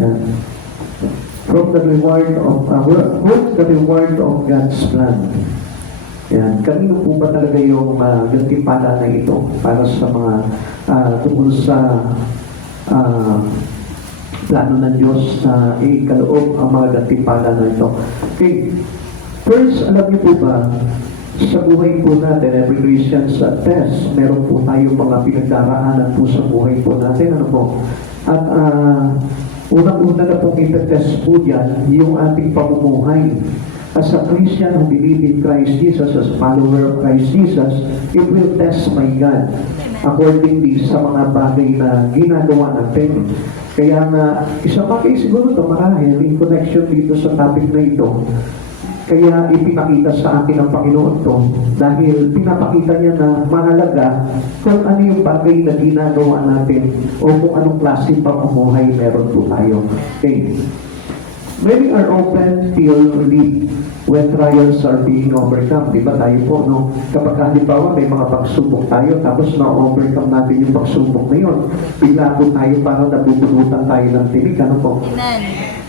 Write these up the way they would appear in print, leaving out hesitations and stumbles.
Yan. From the reward of hope the reward of God's plan. Yan. Kanino po ba talaga yung gantimpala na ito para sa mga tungkol sa plano ng Diyos na ikaloob ang mga gantimpala na ito? Okay. First, alam niyo po ba, sa buhay po natin, every Christian's test, meron po tayong mga pinagdaraanan po sa buhay po natin. Ano po? At unang-una na pong itetest po dyan, yung ating pamumuhay. As a Christian who believe in Christ Jesus, as a follower of Christ Jesus, it will test my God accordingly sa mga bagay na ginagawa natin. Kaya nga, isang bagay siguro ito marahil in connection dito sa topic na ito, kaya ipinakita sa atin ng Panginoon to dahil pinapakita niya na mahalaga kung ano yung bagay na ginagawa natin o kung anong klase pamumuhay meron po tayo. Okay. Many are open till relief when trials are being overcome. Diba tayo po, no? Kapag halimbawa may mga pagsubok tayo, tapos na-overcome natin yung pagsubok na yun, bigla po tayo parang nabubunutan tayo ng tinig. Ano po? Amen.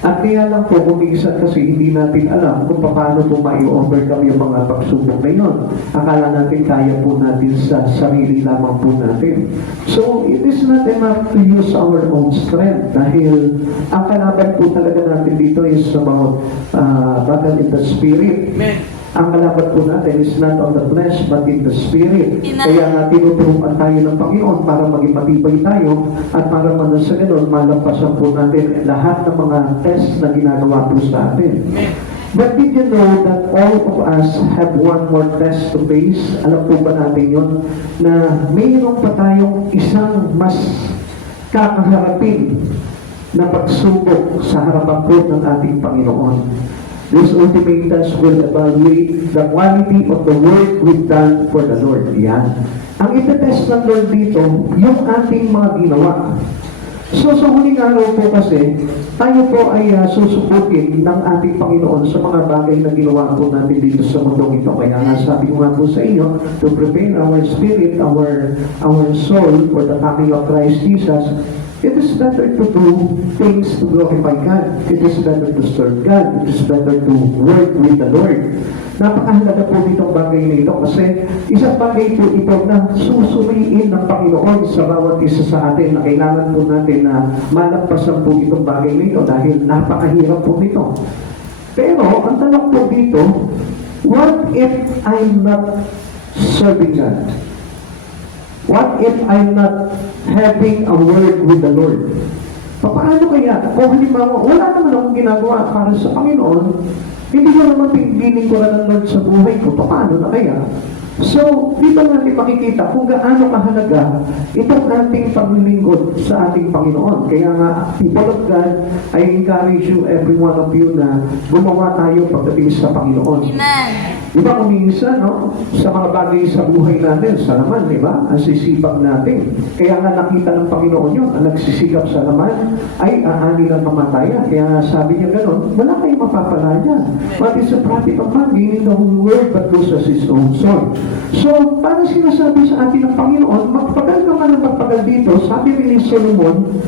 At kaya lang po, kuminsan kasi hindi natin alam kung paano po mai-overcome yung mga pagsubok na yun. Akala natin kaya po natin sa sarili lamang po natin. So, it is not enough to use our own strength dahil ang kalaban po talaga natin dito is about battle in the spirit. Amen. Ang kalaban po natin is not on the flesh but in the spirit. Kaya nga tinuturuan tayo ng Panginoon para maging matibay tayo at para man sa ganun malampasan po natin lahat ng mga test na ginagawa po sa atin. But did you know that all of us have one more test to face? Alam po ba natin yun? Na mayroon pa tayong isang mas kakaharapin na pagsubok sa harapan po ng ating Panginoon. This ultimate test will evaluate the quality of the work we've done for the Lord. Yan. Ang itetest ng Lord dito, yung ating mga ginawa. So, sa huling araw po kasi, tayo po ay susubukin ng ating Panginoon sa mga bagay na ginawa po natin dito sa mundong ito. Kaya nga sabi ko nga po sa inyo, to prepare our spirit, our soul for the coming of Christ Jesus, it is better to do things to glorify God. It is better to serve God. It is better to work with the Lord. Napakahalaga po ditong bagay na ito kasi isang bagay po ito na susuriin ng Panginoon sa bawat isa sa atin na kailangan po natin na malampasan po itong bagay na ito dahil napakahirap po nito. Pero ang tanong po dito, what if I'm not serving God? What if I'm not having a word with the Lord? Paano kaya? Kung halimbawa, wala naman akong ginagawa para sa Panginoon, hindi ko naman pinigiling ko ng Lord sa buhay ko, paano na kaya? So, dito natin makikita kung gaano kahalaga itong ating paglilingkod sa ating Panginoon. Kaya nga, people of God, I encourage you, every one of you, na gumawa tayo pagdating sa Panginoon. Amen. Diba kung minsan, no, sa mga bagay sa buhay natin, sa laman, diba? Ang sisipag natin. Kaya nga nakita ng Panginoon yun, ang nagsisikap sa laman ay aani ng kamatayan. Kaya sabi niya gano'n, wala kayong mapapala niyan. What is the profit of man gaining the whole world but loses his own soul? So, parang sinasabi sa atin ng Panginoon, magpagal ka man ng magpagal dito, sabi ni Solomon,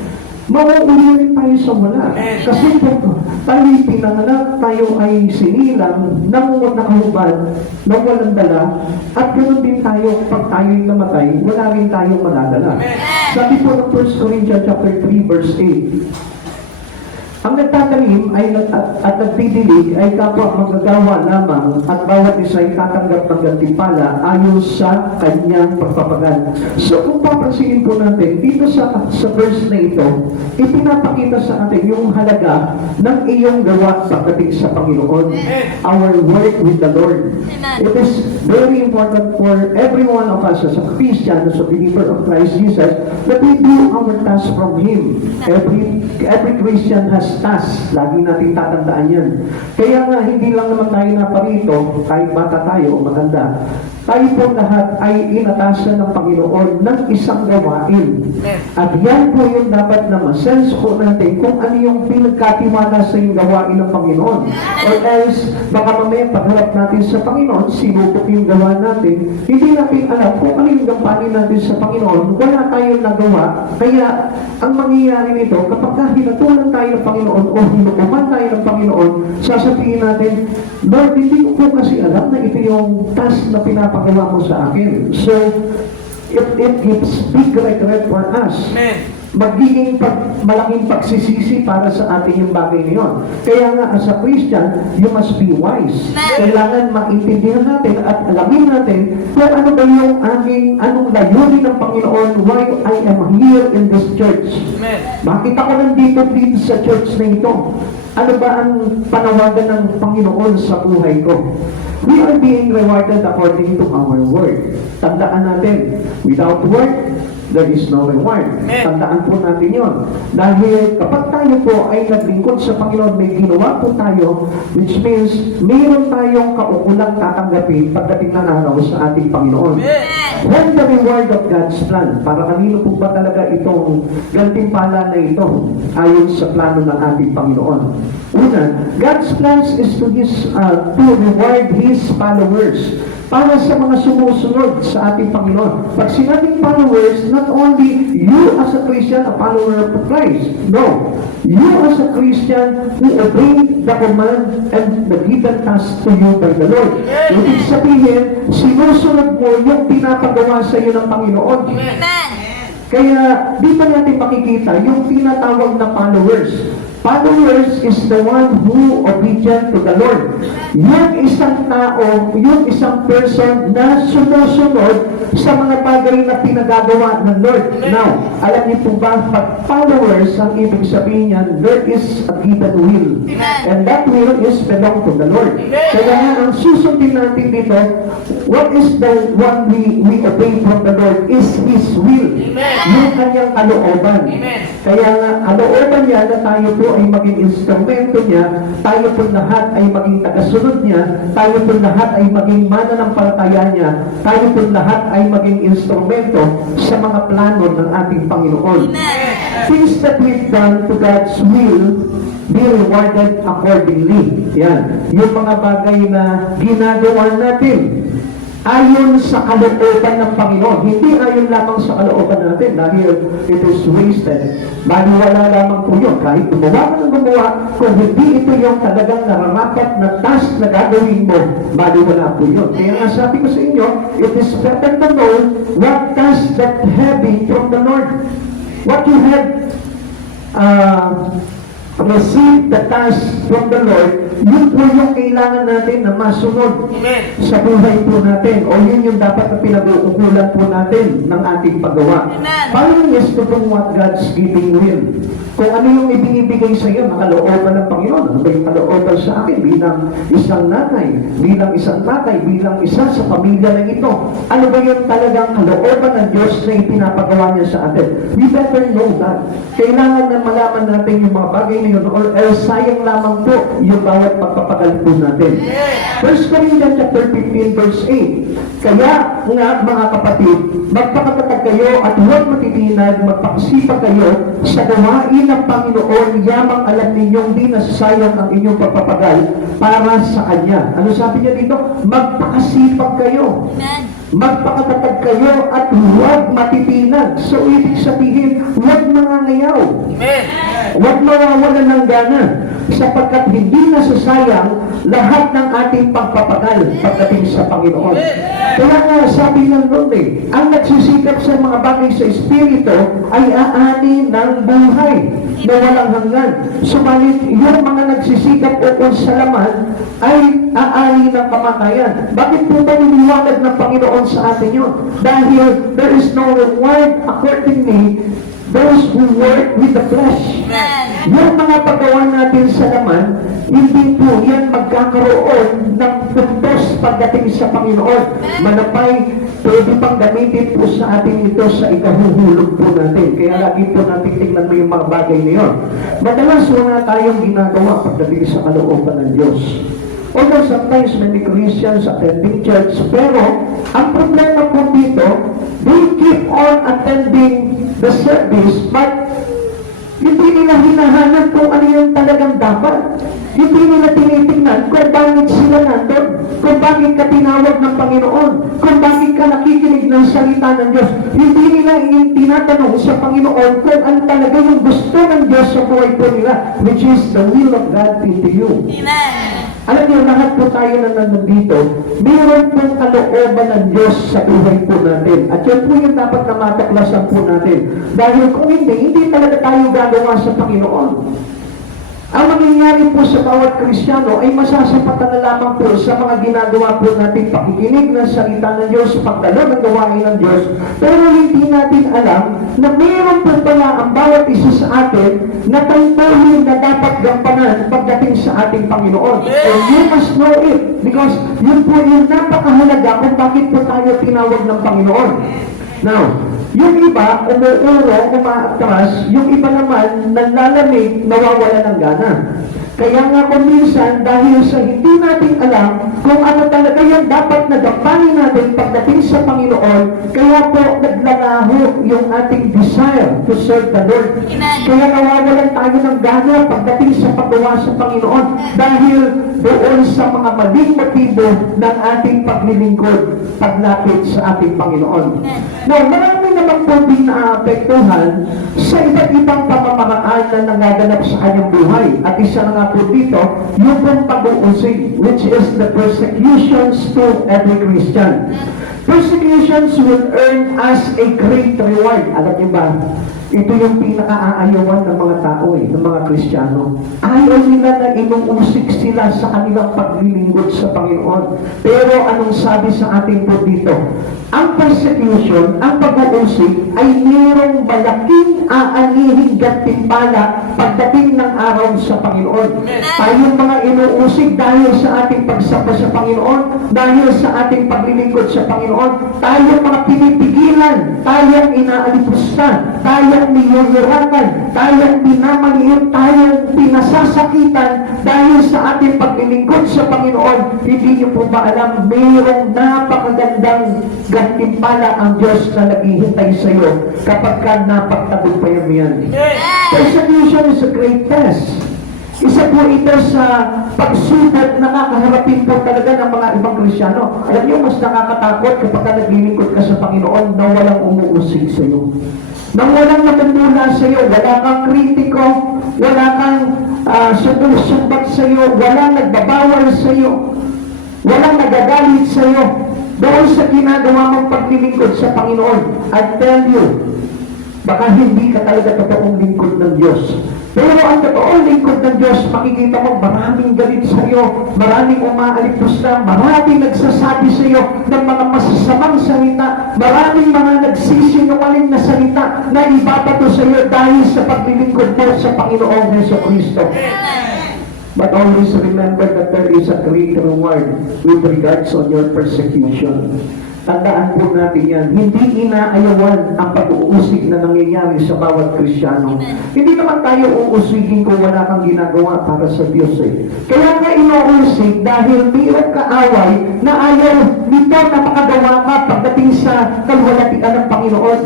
mauuli rin tayo sa wala. Kasi kung tayo pinanganak, tayo ay sinilang, nakahubad, nang walang dala, at ganoon din tayo, pag tayo'y namatay, wala rin tayong madadala. Sabi po ng 1 Corinthians chapter 3, verse 8, ang nagtatanim at nagtidilig ay kapwa magagawa lamang at bawat isa ay tatanggap ng gantimpala ayon sa kanyang pagpapagal. So kung papansinin po natin, dito sa verse na ito, ipinapakita sa atin yung halaga ng iyong gawa pagdating sa Panginoon. Our work with the Lord. It is very important for every one of us as a Christian, as a believer of Christ Jesus, that we do our task from Him. Every Christian has task. Lagi natin tatandaan yan. Kaya nga, hindi lang naman tayo naparito, kahit bata tayo o maganda. tayo po lahat ay inatasan ng Panginoon ng isang gawain. At yan po yung dapat na masense po natin kung ano yung pinagkatiwala sa yung gawain ng Panginoon. Or else, baka mamaya pagharap natin sa Panginoon, sinubok yung gawa natin, hindi natin alam kung ano yung gampanin natin sa Panginoon, wala tayong nagawa. Kaya, ang mangyayari nito, kapag hinatulan tayo ng Panginoon o hinukuman tayo ng Panginoon, sasabihin natin, Lord, hindi ko po kasi alam na ito yung task na pinapagawa mo sa akin. So, it gives big regret for us. Magiging malaking pagsisisi para sa atin yung bagay na yun. Kaya nga, as a Christian, you must be wise. Kailangan maintindihan natin at alamin natin kung ano ba yung anong layunin ng Panginoon, why I am here in this church. Bakit ako nandito sa church na ito? Ano ba ang panawagan ng Panginoon sa buhay ko? We are being rewarded according to our work. Tandaan natin, without work, there is no reward. Tandaan po natin yun. Dahil kapag tayo po ay naglingkod sa Panginoon, may ginawa po tayo, which means mayroon tayong kaukulang tatanggapin pagdating ng araw sa ating Panginoon. When the reward of God's plan, para kanino po ba talaga itong gantimpala na ito ayon sa plano ng ating Panginoon? Una, God's plans is to reward His followers. Para sa mga sumusunod sa ating Panginoon. Pag sinabing followers, not only you as a Christian, a follower of Christ. No. You as a Christian who obey the command and the given task to you by the Lord. Ibig sabihin, sinusunod mo yung pinapagawa sa iyo ng Panginoon. Kaya, di ba natin makikita yung tinatawag na followers? Followers is the one who obedient to the Lord. Yung isang tao, yung isang person na sumusunod sa mga bagay na pinagagawa ng Lord. Now, alam niyo po ba, pag followers, ang ibig sabihin niyan, there is a given will. And that will is belong to the Lord. Kaya nga, ang susundin natin dito, what is the one we obey from the Lord is His will. Yung kanyang kalooban. Kaya nga, kalooban niya na tayo po ay maging instrumento niya, tayo po lahat ay maging tagasunod niya, tayo po lahat ay maging mananampalataya niya, tayo po lahat ay maging instrumento sa mga plano ng ating Panginoon. Things that we've done to God's will be rewarded accordingly. Yan. Yung mga bagay na ginagawa natin ayon sa kalooban ng Panginoon. Hindi ayon lamang sa kalooban natin dahil it is wasted. Baliwala lamang po yun. Kahit gumawa ka ng gumawa, kung hindi ito yung talagang nararapat na task na gagawin mo, baliwala po yun. Kaya nga sabi ko sa inyo, it is better to know what task that heavy from the Lord. What you have receive the task from the Lord, yun po yung kailangan natin na masunod sa buhay po natin. O yun yung dapat na pinag-uukulan po natin ng ating paggawa. Following is to do what God's giving will. Kung ano yung ibinibigay sa iyo, nakalooban ng Panginoon. Ano ba yung kalooban sa akin bilang isang nanay, bilang isang tatay, bilang isa sa pamilya na ito? Ano ba yung talagang kalooban ng Diyos na ipinapagawa niya sa atin? We better know that. Kailangan na malaman natin yung mga bagay na yun, or else sayang lamang po yung bawat pagpapagal po natin. 1 Corinthians chapter 15 verse 8. Kaya nga mga kapatid, magpakatatag kayo at huwag matitinag, magpakasipag kayo sa gawain ng Panginoon, yamang alam ninyong di nasasayang ang inyong pagpapagal para sa Kanya. Ano sabi niya dito? Magpakasipag kayo. Magpakatatag kayo at huwag matitinag. So, ibig sabihin, huwag mangangayaw. Huwag mawawalan ng gana. Sapagkat hindi nasasayang lahat ng ating pagpapagal pagdating sa Panginoon. Kaya nga, sabi ng Lord ang nagsisikap sa mga bagay sa Espiritu ay aani ng buhay na walang hanggan. Subalit, yung mga nagsisikap ukol sa laman ay aani ng kamatayan. Bakit po ba niliwanag ng Panginoon sa atin yun? Dahil there is no reward accordingly those who work with the flesh. Yung mga paggawa natin sa laman, hindi po yan magkakaroon ng puntos pagdating sa Panginoon. Manapay, pwede pang gamitin po sa atin ito sa ikahuhulog po natin. Kaya lagi po natin tingnan mo yung mga bagay na yun. Madalas wala tayong ginagawa pagdating sa kalooban ng Diyos. Although sometimes many Christians attending church, pero ang problema po dito, they keep on attending the service, but hindi nila hinahanap kung ano yung talagang dapat. Hindi nila tinitingnan kung bakit sila nandun, kung bakit ka tinawag ng Panginoon, kung bakit ka nakikinig ng salita ng Diyos. Hindi nila tinatanong sa Panginoon kung ano talaga yung gusto ng Diyos sa buhay po nila, which is the will of God into you. Amen. Alam niyo, lahat po tayo na nandito, mayroon pong kalooban ng Diyos sa buhay po natin. At yun po yung dapat na mataklasan po natin. Dahil kung hindi talaga tayo gagawa sa Panginoon. Ang mangyayari po sa bawat Kristiyano ay masasapatan na lamang po sa mga ginagawa po natin pakikinig ng salita ng Diyos, pagdalo ng gawain ng Diyos, pero hindi natin alam na mayroon po pala ang bawat isa sa atin na tungkulin na dapat gampanan pagdating sa ating Panginoon. And you must know it because yun po yung napakahalaga kung bakit po tayo tinawag ng Panginoon. Now, yung iba, umuuro, umaatras, yung iba naman, nanlalamig, nawawala ng gana. Kaya nga kung minsan, dahil sa hindi natin alam kung ano talaga yung dapat na gampanin natin pagdating sa Panginoon, kaya po naglalaho yung ating desire to serve the Lord. Kaya nawawalan tayo ng gana pagdating sa paggawa sa Panginoon dahil doon sa mga maling motibo ng ating paglilingkod paglapit sa ating Panginoon. Now, marami naman po din naapektuhan sa iba't ibang pamamaraan na nangaganap sa kanyang buhay. At isa na nga po dito, yung pong pag-uusig, which is the persecutions to every Christian. Persecutions will earn us a great reward. Alam niyo ba? Ito yung pinaka-aayawan ng mga tao ng mga Kristiyano. Ayaw nila na inuusik sila sa kanilang paglilingkod sa Panginoon. Pero anong sabi sa atin po dito? Ang persecution, ang pag-uusik, ay mayroong malaking aanihing gantimpala pagdating ng araw sa Panginoon. Tayong mga inuusik dahil sa ating pagsapa sa Panginoon, dahil sa ating paglilingkod sa Panginoon, tayong mga pinipigilan, tayong inaalipusta, tayong niyuyurakan, tayong pinamaliit, tayong pinasasakitan dahil sa ating paglilingkod sa Panginoon. Hindi niyo po ba alam, mayroong napakagandang gantimpala ang Diyos na naghihintay sa iyo kapag ka napagtagumpayan mo yan. Persecution is a great test. Isa po ito sa pagsubok na kakaharapin po talaga ng mga ibang Kristiyano. Alam niyo, mas nakakatakot kapag ka naglilingkod ka sa Panginoon na walang umuusig sa iyo. Nang walang namumula sa iyo, wala kang kritiko, wala kang sumbat sa iyo, walang nagbabawal sa iyo, walang nagagalit sa iyo, doon sa ginagawa mong paglilingkod sa Panginoon. I tell you, baka hindi ka talaga totoong lingkod ng Diyos. Pero ang totoong lingkod ng Diyos, makikita mo maraming galit sa iyo, maraming umaalipusna, maraming nagsasabi sa iyo ng mga masasamang salita, maraming mga nagsisinungaling na salita na ibabato sa iyo dahil sa paglilingkod mo sa Panginoong Jesucristo. But always remember that there is a great reward with regards on your persecution. Tandaan po natin yan. Hindi inaayawan ang pag-uusig na nangyayari sa bawat Kristiyano. Hindi naman tayo uusigin kung wala kang ginagawa para sa Diyos eh. Kaya nga inuusig dahil mayroong kaaway na ayaw nito na makagawa ka pagdating sa kalwalatian ng Panginoon.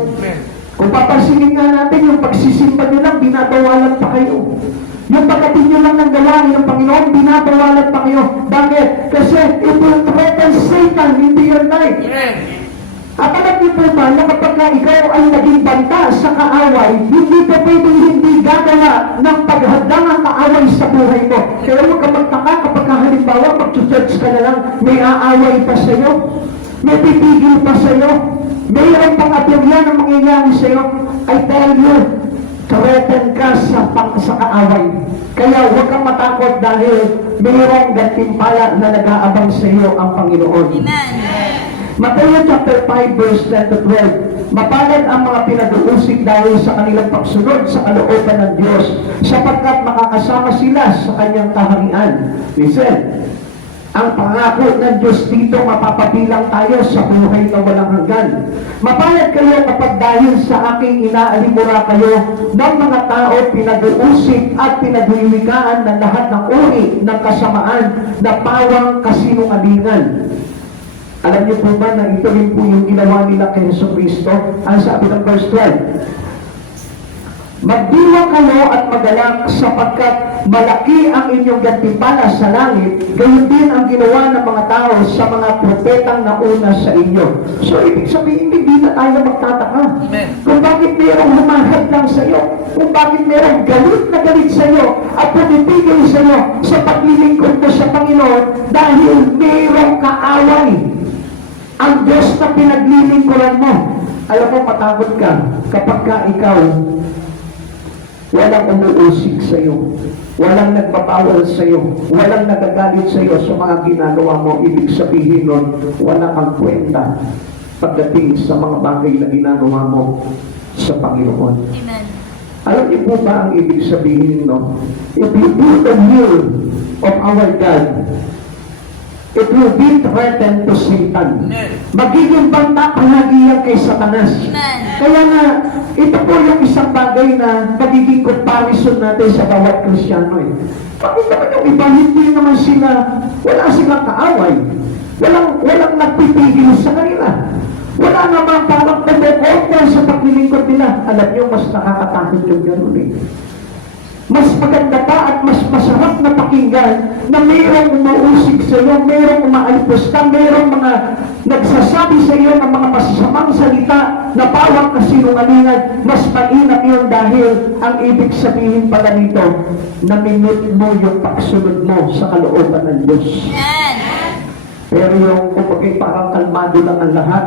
Kung papansinin nga natin yung pagsisimba nyo lang, binabawalan pa kayo. Yung pagdating nyo lang ng gawain ng Panginoon, binabawalan pa kayo. Bakit? Kasi it will threaten Satan into your life. At alam niyo po ba na kapag ikaw ay naging banta sa kaaway, hindi pa pwedeng hindi gagawa ng paghadlang ang kaaway sa buhay mo. Kaya huwag ka magtaka kapag halimbawa mag-church ka na lang, may aaway pa sa iyo, may pipigil pa sa iyo, mayroon pang atirya na mangyayari sa iyo. I tell you, threaten ka sa kaaway. Kaya huwag kang matakot dahil mayroong gantimpala na nag-aabang sa iyo ang Panginoon. Matthew chapter 5 verse 10 to 12. Mapalad ang mga pinag-uusig dahil sa kanilang pagsunod sa kalooban ng Diyos, sapagkat makakasama sila sa kanyang kaharian. Listen, Ang pangako ng Diyos dito, mapapabilang tayo sa buhay na walang hanggan. Mapalad kayo kapag dahil sa aking inaalimura kayo ng mga tao pinag-uusig at pinagwiwikaan ng lahat ng uri ng kasamaan na pawang kasinungalingan. Alam niyo po ba na ito rin po yung ginawa nila kay Jesucristo? Ang sabi ng verse 12, magdiwang kayo at magalak sapagkat malaki ang inyong gantimpala sa langit, gayon din ang ginawa ng mga tao sa mga propetang nauna sa inyo. So, ibig sabihin, hindi na tayo magtataka. Kung bakit mayroong humahad lang sa iyo, kung bakit mayroong galit na galit sa iyo, at pumipigil sa iyo sa paglilingkod mo sa Panginoon dahil mayroong kaaway. Ang Diyos na pinaglilingkuran mo. Alam mo, matakot ka kapag ka ikaw walang umuusig sa iyo, walang nagbabawal sa iyo, walang nagagalit sa iyo sa mga ginagawa mo. Ibig sabihin nun, wala kang kwenta pagdating sa mga bagay na ginagawa mo sa Panginoon. Amen. Alam niyo po ba ang ibig sabihin, no? If you do the will of our God, it will be threatened to Satan. Magiging banta palagi yan kay Satanas. Amen. Kaya nga, ito po yung isang bagay na magiging comparison natin sa bawat Kristiyano. Bakit naman yung iba, hindi naman sila, wala silang kaaway. Walang nagpipigil sa kanila. Wala naman parang pag-offer sa paglilingkod nila. Alam niyo, mas nakakatakot yung gano'n eh. Mas maganda pa at mas masarap na pakinggan na mayroong umuusig sa iyo, mayroong umaalipos ka, mayroong mga nagsasabi sa iyo ng mga masasamang salita na pawang kasinungalingan. Mas mainam yun dahil ang ibig sabihin pala nito, naminit mo yung pagsunod mo sa kalooban ng Diyos. Amen. Pero yung kumagay parang kalmado lang ang lahat,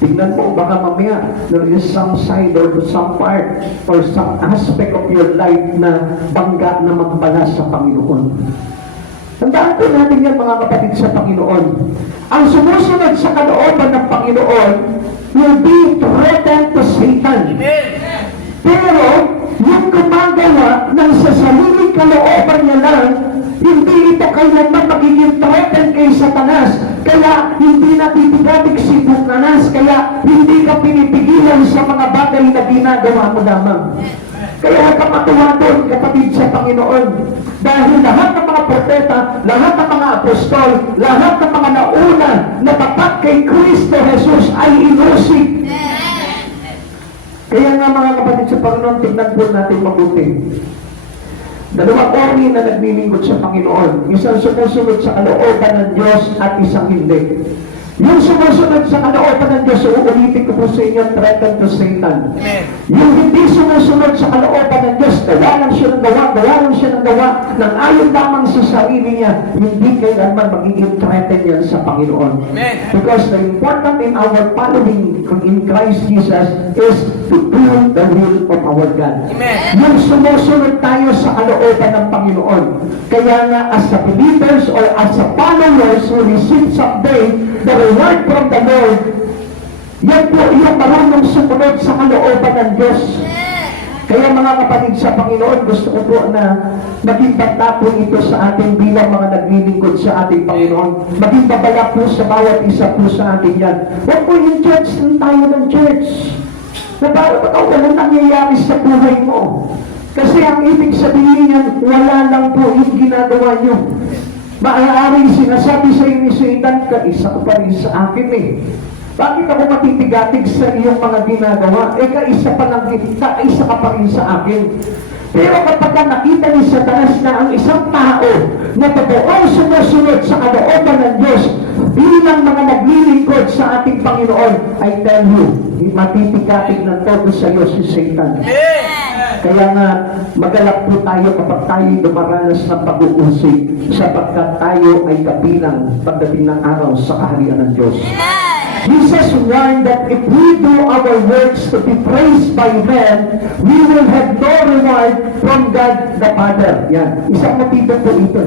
tingnan mo, baka mamaya, there is some side or some part or some aspect of your life na bangga na magbala sa Panginoon. Tandaan po natin yan, mga kapatid, sa Panginoon. Ang sumusunod sa kalooban ng Panginoon will be threatened to Satan. Pero, yung gumagawa ng sa sariling kalooban niya lang, hindi ito kailanman magiging threatened kay Satanas. Kaya hindi natitigatig si Satanas. Kaya hindi ka pinipigilan sa mga bagay na ginagawa mo lamang. Kaya kamatuwa doon, kapatid, sa Panginoon. Dahil lahat ng mga propeta, lahat ng mga apostol, lahat ng mga nauna na tapat kay Kristo Jesus ay inusig. Kaya nga, mga kapatid sa Panginoon, tignan po natin mabuti. Dalawang ori na naglilingkod sa Panginoon. Isang sumusunod sa kalooban ng Diyos at isang hindi. Yung sumusunod sa kalooban ng Diyos, uulitin ko po sa inyo, threatened to Satan. Amen. Yung hindi sumusunod sa kalooban ng Diyos, gawa lang siya ng gawa, nang ayon lamang sa sarili niya, hindi kailanman magiging threatened yan sa Panginoon. Amen. Because the important in our following in Christ Jesus is to do the will of our God. Amen. Yung sumusunod tayo sa kalooban ng Panginoon. Kaya nga, as a believers or as a followers who receive someday the reward from the Lord, yan po yung marunong sumunod sa kalooban ng Diyos. Kaya mga kapatid sa Panginoon, gusto ko po na maging banta po ito sa ating bilang mga naglilingkod sa ating Panginoon. Maging babala po sa bawat isa po sa ating yan. Huwag po yung church ng tayo ng church. Na para ba walang nangyayari sa buhay mo? Kasi ang ibig sabihin yan, wala lang po yung ginagawa nyo. Maaaring sinasabi sa iyo ni Satan, kaisa ko pa rin sa akin eh. Bakit ako matitigatig sa iyong mga ginagawa? Kaisa pa lang kita, kaisa ka pa rin sa akin. Pero kapag nakita ni Satanas na ang isang tao na totoong sumusunod sa kalooban ng Diyos bilang mga naglilingkod sa ating Panginoon, I tell you, matitigatig ng todo sa iyo si Satan. Kaya nga, magalak po tayo kapag tayo dumaranas ng pag-uusig sapagkat tayo ay kabilang pagdating ng araw sa kaharian ng Diyos. Jesus warned that if we do our works to be praised by men, we will have no reward from God the Father. Yan. Isang motibo po ito.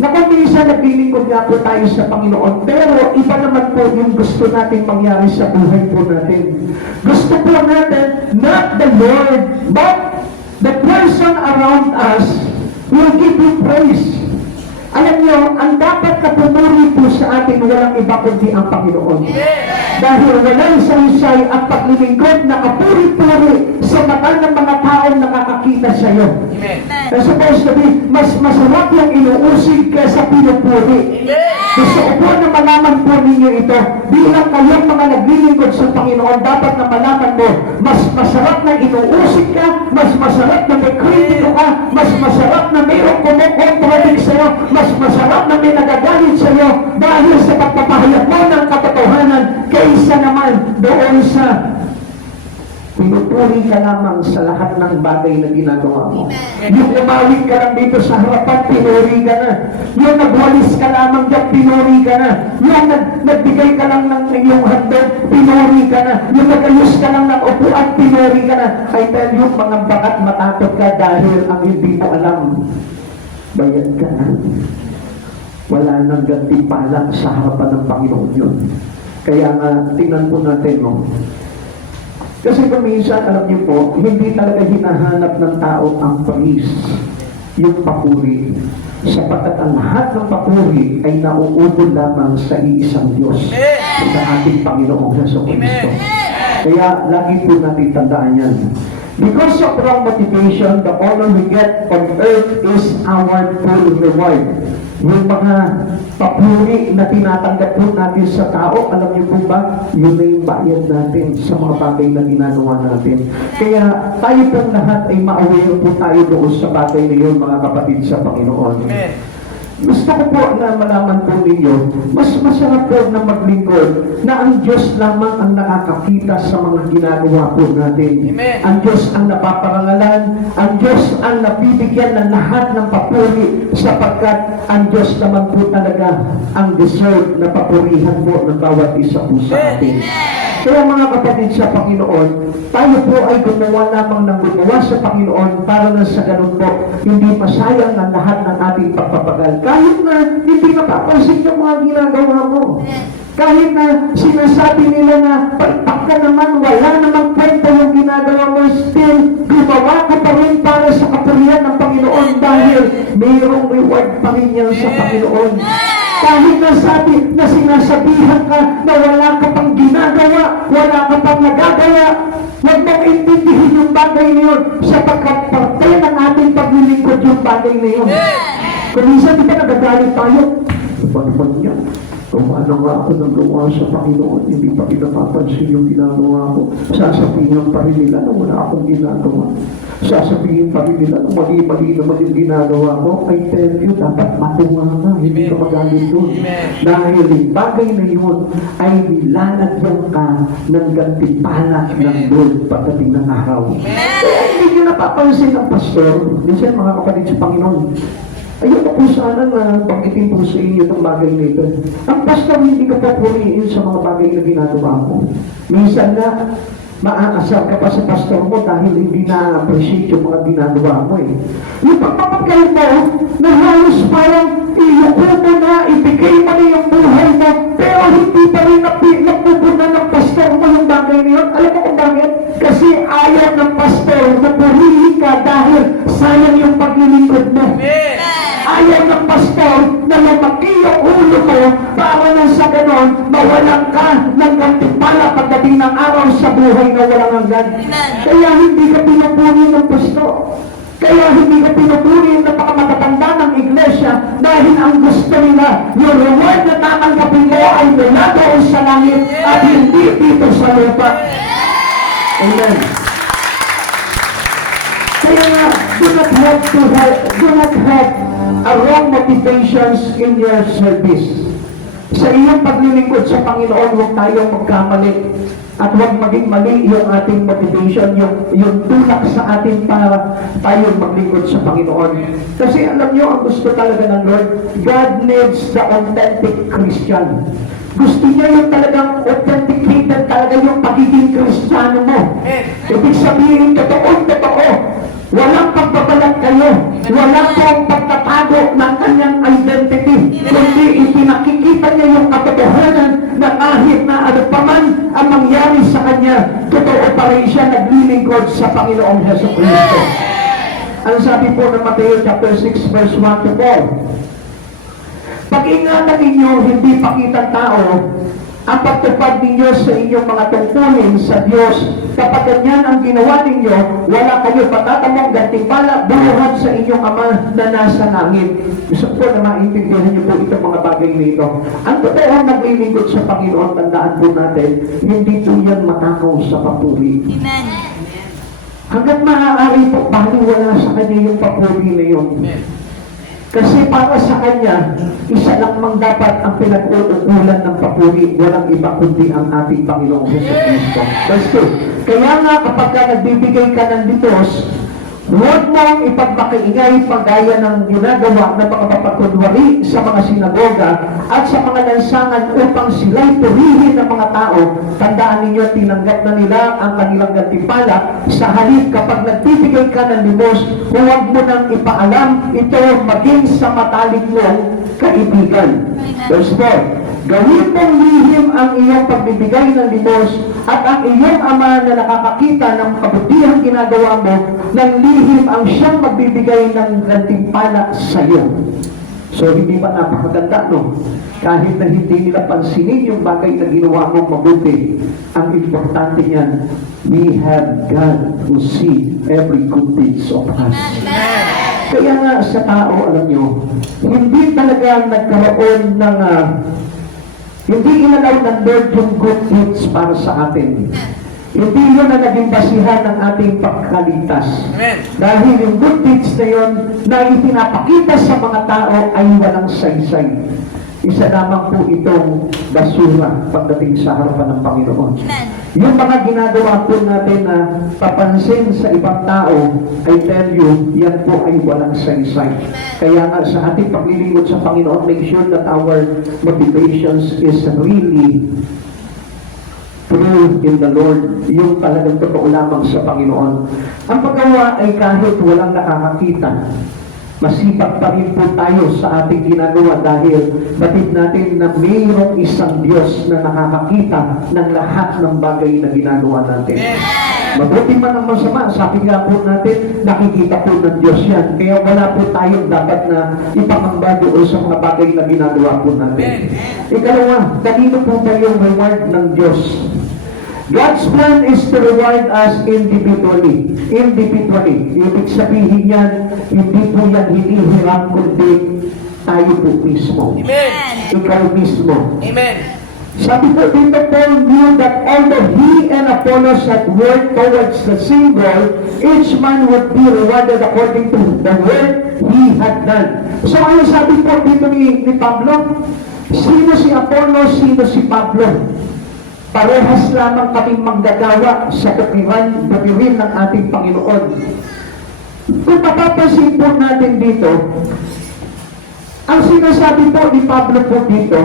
Na kung minsan naglilingkod nga po tayo sa Panginoon, pero iba naman po yung gusto natin mangyari sa buhay po natin. Gusto po natin, not the Lord, but the person around us will give you praise. Alam niyo, ang dapat na pumuri po sa atin, walang iba kundi ang Panginoon. Dahil walang saysay at paglilingkod na kapuri-puri sa mata ng mga taong nakakakita sa iyo. Supposed to be, mas masarap yung inuusig kaysa pinupuri. Gusto ko po na malaman po ninyo ito. Bilang kayong mga naglilingkod sa Panginoon, dapat na malaman mo, mas masarap na inuusig ka, mas masarap na may kritiko ka, mas masarap na mayroong kumukontradict sa iyo, mas masarap na may nagagalit sa iyo dahil sa pagpapahayag mo ng katotohanan kaysa naman doon sa pinupuri ka lamang sa lahat ng bagay na ginagawa mo. Yung umawit ka lang dito sa harapan, pinuri ka na. Yung nagwalis ka lamang dyan, pinuri ka na. Yung nagbigay ka lang ng iyong handog, pinuri ka na. Yung nagayos ka lang ng upuan, pinuri ka na. I tell you, mga bakat matakot ka dahil ang hindi mo alam, bayad ka na. Wala nang gantimpala sa harapan ng Panginoon yun. Kaya nga, tingnan po natin, no? Kasi kung minsan, alam niyo po, hindi talaga hinahanap ng tao ang praise, yung papuri. Sapagkat ang lahat ng papuri ay nauubod lamang sa iisang Diyos, sa ating Panginoong Jesucristo. Kaya lagi po natin tandaan yan. Because of wrong motivation, the honor we get on earth is our full reward. Yung mga papuri na tinatanggap po natin sa tao, alam niyo po ba, yun na yung bayad natin sa mga bagay na ginagawa natin. Kaya tayo pong lahat ay ma-aware po tayo doon sa bagay na yun, mga kapatid sa Panginoon. Amen. Gusto ko po na malaman po ninyo, mas masarap po na maglingkod na ang Diyos lamang ang nakakakita sa mga ginagawa po natin. Amen. Ang Diyos ang napaparangalan, ang Diyos ang nabibigyan ng lahat ng papuri sapagkat ang Diyos naman po talaga ang deserve na papurihan po ng bawat isa po sa atin. Kaya mga kapatid sa Panginoon, tayo po ay gumawa lamang ng gumawa sa Panginoon para na sa ganun po, hindi masayang ang lahat ng ating pagpapagal. Kahit na hindi napapansin yung mga ginagawa mo. Kahit na sinasabi nila na pagpak ka naman, wala namang kwenta yung ginagawa mo, still, gumawa ka pa rin para sa kapurihan ng Panginoon dahil mayroong reward pa rin yan sa Panginoon. Kahit na sinasabihan ka na wala ka pang ginagawa, wala ka pang nagagawa, huwag mong intindihin yung bagay na yun sapagkat parte ng ating paglilingkod yung bagay na yun. Kung minsan di ba nagagalit tayo, ano niya? Kung ano nga ako nang gawa sa Panginoon, hindi pa pinapapansin yung ginagawa ko. Sasabihin pa rin nila na wala akong ginagawa. Sasabihin pa rin nila na mali-mali naman yung ginagawa ko. I tell you, dapat matuwa ka. Hindi ka magalit doon. Dahil yung bagay na yun ay nilalagyan ka ng gantimpala ng Lord pagdating ng araw. Kaya hindi nyo napapansin ang pastor, minsan mga kapatid sa Panginoon, ayun po sana na pagkitin po sa inyo itong bagay na ito. Ang pastor, hindi ka papuriin sa mga bagay na ginagawa mo. Minsan na, maaasar ka pa sa pastor mo dahil hindi na-appreciate yung mga ginagawa mo eh. Yung pagpapagay mo, na halos parang iyuko mo na, ibigay mo na yung buhay mo, pero hindi pa rin napupunan ng pastor mo yung bagay na yun. Alam mo kung bakit? Kasi ayaw ng pastor na purihin ka dahil sayang yung paglilingkod mo. Ayaw ng pastor na lumaki yung ulo mo para na sa ganon, mawalan ka ng gantimpala pagdating ng araw sa buhay na walang hanggan. Kaya hindi ka pinupuri ng pastor. Kaya hindi ka pinupuri ng napakamatatanda ng iglesia dahil ang gusto nila, yung reward na tatanggapin mo ay mula doon sa langit at hindi dito sa lupa. Amen. Kaya nga, do not have a wrong motivations in your service. Sa iyong paglilingkod sa Panginoon, huwag tayong magkamali at huwag maging mali yung ating motivation, yung tulak sa atin para tayong maglingkod sa Panginoon. Kasi alam nyo, ang gusto talaga ng Lord, God needs the authentic Christian. Gusto niya yung talagang authenticated talaga yung pagiging Kristiyano mo. Ibig sabihin, totoo. Walang pagbabalat kayo. Walang pong pagtatago ng kanyang identity. Kundi ipinakikita niya yung katotohanan na kahit na ano pa man ang mangyari sa kanya, totoo pa rin siya naglilingkod sa Panginoong Jesucristo. Ang sabi po ng Mateo chapter 6 verse 1 to 4, Pag-ingatan ninyo, hindi pakitang tao, ang pagtupad ninyo sa inyong mga tungkulin sa Diyos. Kapag ganyan ang ginawa ninyo, wala kayo patatamong gantimpala buhat sa inyong Ama na nasa langit. Gusto ko na maintindihan niyo po itong mga bagay nito. Ang totoo naglilingkod sa Panginoon, tandaan po natin, hindi po yan matakaw sa papuri. Amen. Hanggat maaari po, baliwala sa kanya yung papuri na yun. Kasi para sa kanya, isa lang mang dapat ang pinag-uulan ng papuri, walang iba kundi ang ating Panginoong Jesucristo. Verse 2. Kaya nga kapag ka nagbibigay ka ng litos, huwag mong ipagmakiingay pagaya ng ginagawa ng mga papakunwari sa mga sinagoga at sa mga lansangan upang sila'y purihin ng mga tao. Tandaan ninyo, tinanggap na nila ang kanilang gantimpala. Sa halip, kapag nagbibigay ka ng limos, huwag mo nang ipaalam ito maging sa matalik mong kaibigan. Verse 4. Gawin mong lihim ang iyong pagbibigay ng limos at ang iyong Ama na nakakakita ng kabutihang ginagawa mo ng lihim ang siyang magbibigay ng gantimpala sa iyo. So, hindi ba napakaganda, no? Kahit na hindi nila pansinin yung bagay na ginawa mong mabuti, ang importante niyan, we have God who see every good deeds of us. Kaya nga sa tao, alam nyo, hindi talaga nagkaroon ng hindi inalaw ng Lord yung good deeds para sa atin. Hindi yun na naging basihan ng ating pagkaligtas. Dahil yung good deeds na yun na ipinapakita sa mga tao ay walang saysay. Isa lamang po itong basura pagdating sa harapan ng Panginoon. Yung mga ginagawa po natin na papansin sa ibang tao, I tell you, yan po ay walang saysay. Kaya nga sa ating paglilingkod sa Panginoon, make sure that our motivations is really true in the Lord. Yung talagang totoo lamang sa Panginoon. Ang paggawa ay kahit walang nakakakita, masipag pa rin po tayo sa ating ginagawa dahil batid natin na mayroong isang Diyos na nakakakita ng lahat ng bagay na ginagawa natin. Mabuti man ang masama, sabi nga po natin, nakikita po ng Diyos yan. Kaya wala po tayong dapat na ipangamba doon sa mga bagay na ginagawa po natin. Ikalawa, kanino po ba yung reward ng Diyos? God's plan is to reward us individually. Individually. Ibig sabihin yan, hindi po yan hinihiram, kundi tayo po mismo. Amen. Ikaw mismo. Amen. Sabi po dito, Paul knew that although he and Apollos had worked towards the same goal, each man would be rewarded according to the work he had done. So ano sabi po dito ni Pablo? Sino si Apollos, sino si Pablo? Parehas lamang kaming magdagawa sa bukiran ng ating Panginoon. Kung mapapansin po natin dito, ang sinasabi po ni Pablo po dito,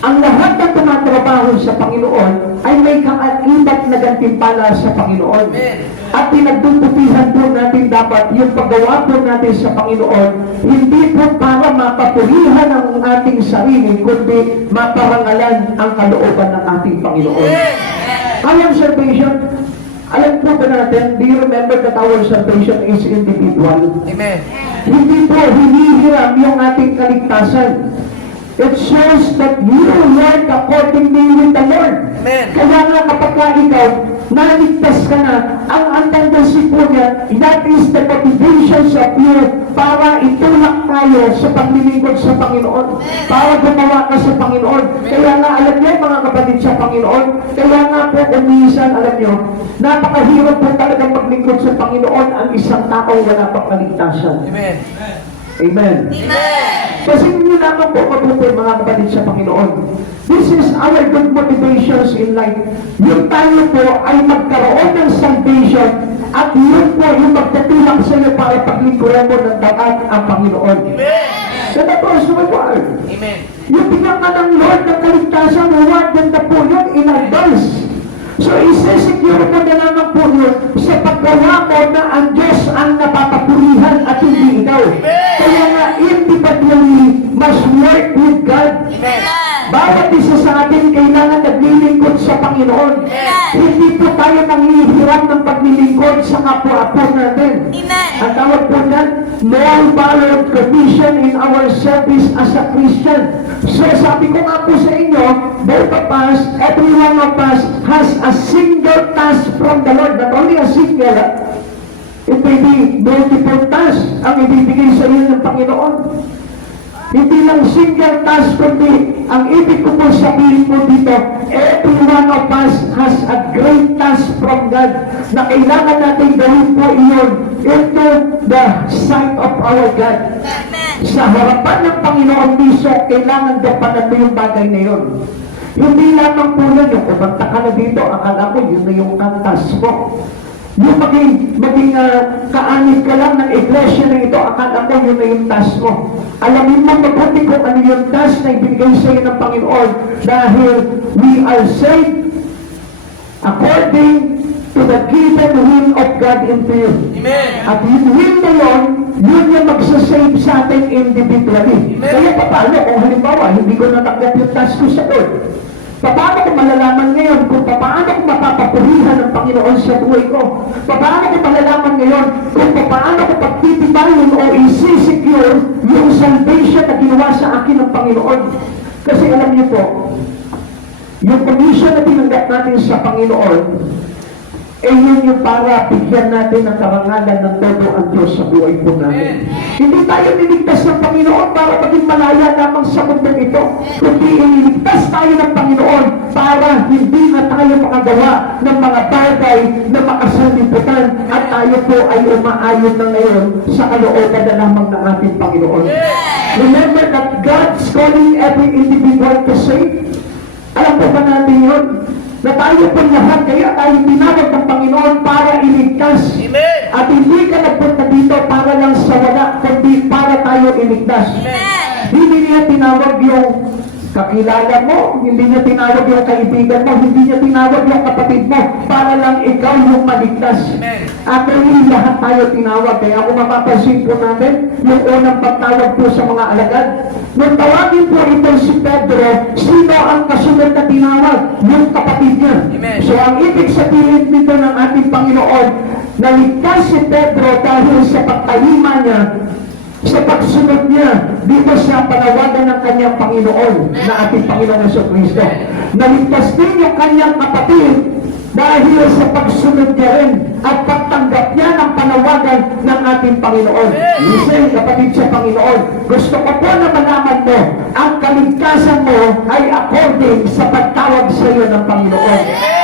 ang lahat ng tumatrabaho sa Panginoon ay may kaakibat na gantimpala sa Panginoon. At pinagdudutihan po natin dapat yung paggawa po natin sa Panginoon, hindi po para mapapurihan ang ating sarili, kundi maparangalan ang kalooban ng ating Panginoon. Our salvation, alam po ba natin, do you remember that our salvation is individual? Amen. Hindi po hinihiram yung ating kaligtasan. It shows that you work accordingly with the Lord. Amen. Kaya nga kapag ka ikaw, naligtas ka na, ang tendency po niya, that is the motivations of you para itulak tayo sa paglilingkod sa Panginoon. Para gumawa ka sa Panginoon. Kaya nga, alam niyo, mga kapatid sa Panginoon, kaya nga po, umisan, alam niyo, napakahirap po talaga maglingkod sa Panginoon ang isang tao wala pang kaligtasan. Amen. Amen. Amen. Kasi hindi lamang po mabuti mga kapatid sa Panginoon. This is our good motivations in life. Yung tayo po ay magkaroon ng salvation at yun po yung magtatulak sa iyo para paglingkuran mo ng dapat ang Panginoon. Amen. So that was reward. Amen. Yung pinaka ng Lord ng kaligtasan, reward na po yun in advance. So, isesecure mo na naman po yun sa paggawa mo na ang Diyos ang napapapurihan at hindi ikaw. Kaya nga, individually must work with God. Amen. Bawat isa sa atin kailangan naglilingkod sa Panginoon. Hindi po tayo nangihiram ng paglilingkod sa kapwa-apo natin. Amen. Ang tawag po dyan, no-valued condition in our service as a Christian. So sabi ko nga po sa inyo, both of us, every one of us has a single task from the Lord. Not only a single, it may be multiple tasks ang ibibigay sa iyo ng Panginoon. Hindi lang single task, kundi ang ibig ko po sabihin po dito, every one of us has a great task from God na kailangan natin gawin po iyon into the sight of our God. Amen. Sa harapan ng Panginoon mismo, kailangan gampanan mo yung bagay na yun. Hindi lamang po yun, yung kumanta ka na dito, akala ko yun na yung kantas mo. Yung maging kaanib ka lang ng iglesia na ito, akala mo yun na yung task mo. Alamin mo mabuti kung ano yung task na ibigay sa iyo ng Panginoon dahil we are saved according to the given will of God into you. Amen. At yung will na yun, yun yung magsasave sa atin individually. Amen. Kaya paano kung halimbawa, hindi ko natanggap yung task ko sa Lord? Paano ko malalaman ngayon kung paano ko mapapapurihan ng Panginoon sa buhay ko? Paano ko malalaman ngayon kung paano ko pagtitibayin o isi-secure yung salvation na ginawa sa akin ng Panginoon? Kasi alam niyo po, yung commission na tinanggap natin sa Panginoon, yun yung para bigyan natin ng karangalan ng todo ang Diyos sa buhay po natin. Hindi tayo niligtas ng Panginoon para maging malaya lamang sa mundong ito, kundi iniligtas tayo ng Panginoon para hindi na tayo makagawa ng mga bagay na makasalimutan at tayo po ay umaayon na ngayon sa kalooban na lamang ng ating Panginoon. Remember that God's calling every individual to save. Alam po ba natin yun? Na tayo po lahat, kaya tayo tinawag ng Panginoon para iligtas. Amen. At hindi ka nagpunta dito para lang sa wala, kundi para tayo iligtas. Amen. Hindi niya tinawag yung kakilala mo, hindi niya tinawag yung kaibigan mo, hindi niya tinawag yung kapatid mo, para lang ikaw yung maligtas. Amen. Actually, lahat tayo tinawag. Kaya kung mapapansin po natin, yung unang pagtawag po sa mga alagad, nung tawagin po ito si Pedro, sino ang kasunod na tinawag? Yung kapatid niya. Amen. So ang ibig sabihin dito ng ating Panginoon, naligtas si Pedro dahil sa pagtalima niya, sa pagsunod niya dito sa panawagan ng kanyang Panginoon na ating Panginoon Hesus Kristo. Naligtas din yung kanyang kapatid dahil sa pagsunod niya rin at pagtanggap niya ng panawagan ng ating Panginoon. Listen, kapatid sa Panginoon, gusto ko po na malaman mo, ang kaligtasan mo ay according sa pagtawag sa iyo ng Panginoon.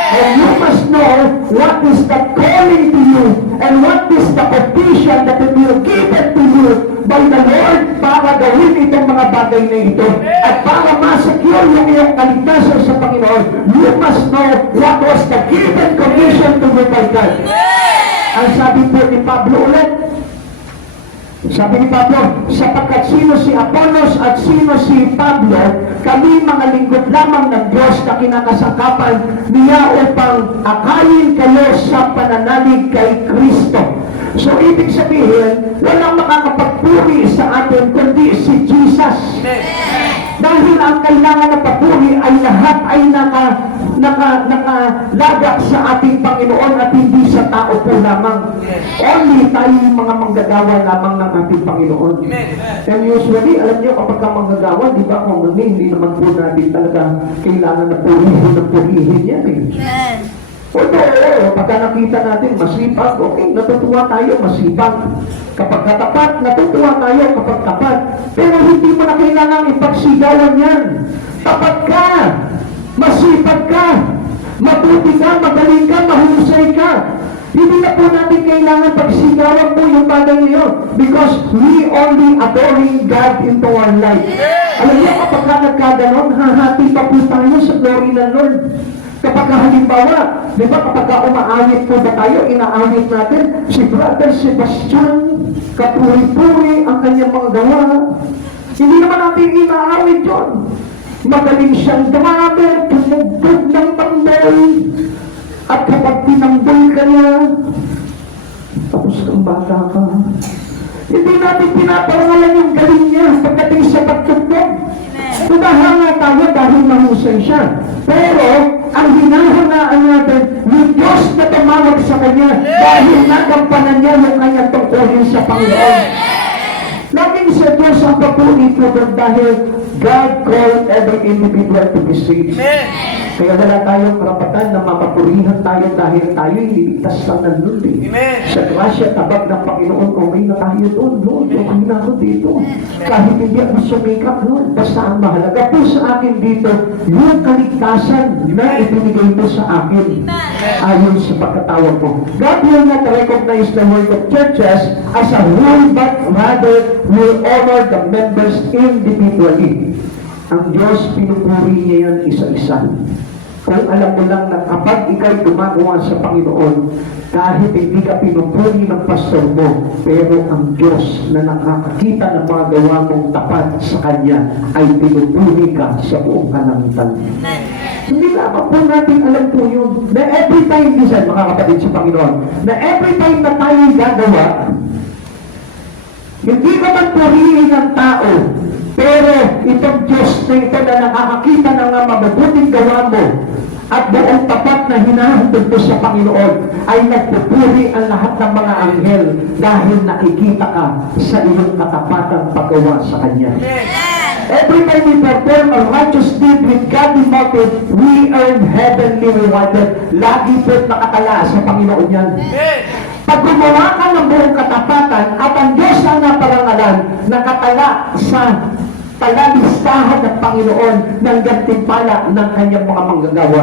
And you must know what is the calling to you and what is the petition that will be given to you by the Lord para gawin itong mga bagay na ito. At para ma-secure yung iyong kaligtasan sa Panginoon, you must know what was the given commission to you by God. Ang sabi po ni Pablo ulit, sabi ni Pablo, sapagkat sino si Apollos at sino si Pablo, kami mga lingkod lamang ng Diyos na kinakasangkapan niya upang akayin kayo sa pananalig kay Kristo. So, ibig sabihin, walang makakapagpuri sa atin kundi si Jesus. Dahil ang kailangan na papuri ay lahat ay nakalagak sa ating Panginoon at hindi sa tao po lamang. Only tayo yung mga manggagawa lamang ng ating Panginoon. And usually, alam niyo, kapag ka manggagawa, di ba, kung hindi naman po natin talaga kailangan na purihin yan eh. Amen. Oo, pagka nakita natin masipag, okay, natutuwa tayo masipag. Kapag katapat, natutuwa tayo kapag tapat. Pero hindi mo na kailangan ipagsigawan yan. Tapat ka, masipag ka, mabuti ka, magaling ka, mahusay ka. Hindi na po natin kailangan pagsigawan po yung bagay niyo because we only adoring God into our life. Alam niyo, kapag ka nagkaganon, hahati pa po tayo sa glory ng Lord. Kapag halimbawa, di ba kapag umaawit po ba tayo, inaawit natin, si Brother Sebastian, kapuri-puri ang kanyang mga gawa. Hindi naman natin inaawit yun. Magaling siyang drummer, tumugtog ng tambay, at kapag tinambay ka niya, tapos kang bata ka. Hindi natin pinaparangalan yung galing niya pagdating sa pagtugtog. Tumahanga tayo dahil mahusay siya. Pero, Ang hinahangaan natin, yung Diyos na tumawag sa Kanya dahil nagampanan niya yung kanyang tungkulin sa Panginoon. Laging sa Diyos ang papuri po dahil God called every individual to be saved. Kaya wala tayong karapatan na mapapurihan tayo dahil tayo iligtas lang ng Lord. Sa grasya, tabag ng Panginoon, okay na tayo doon. Lord, okay na ako dito. Kahit hindi ako sumikap, Lord, basta ang mahalaga po sa akin dito, yung kaligtasan na ibinigay mo sa akin ayon sa pagkatawag mo. God will not recognize the work of churches as a whole, but rather will honor the members individually. Ang Diyos, pinupuri niya yan isa-isa. Kung alam mo lang na kapag ikaw'y gumagawa sa Panginoon, kahit hindi ka pinupuri ng pastor mo, pero ang Diyos na nakakakita ng mga gawa mong tapat sa Kanya, ay pinupuri ka sa buong kalangitan. Hindi lamang po natin alam po yun, na every time, minsan, mga kapatid sa Panginoon, na every time na tayo'y gagawa, hindi ka man purihin ng tao, pero itong Diyos na ito na nakakakita ng mabubuting gawa mo at buong tapat na hinahandog mo sa Panginoon ay nagpupuri ang lahat ng mga anghel dahil nakikita ka sa iyong katapatang paggawa sa Kanya. Every time we perform a righteous deed with godly motive, we earn heavenly rewarded. Lagi po't nakatala sa Panginoon yan. Pag gumawa ka ng buong katapatan at ang Diyos ang naparangalan, nakatala sa talalistahan ng Panginoon ng gantimpala ng kanyang mga manggagawa.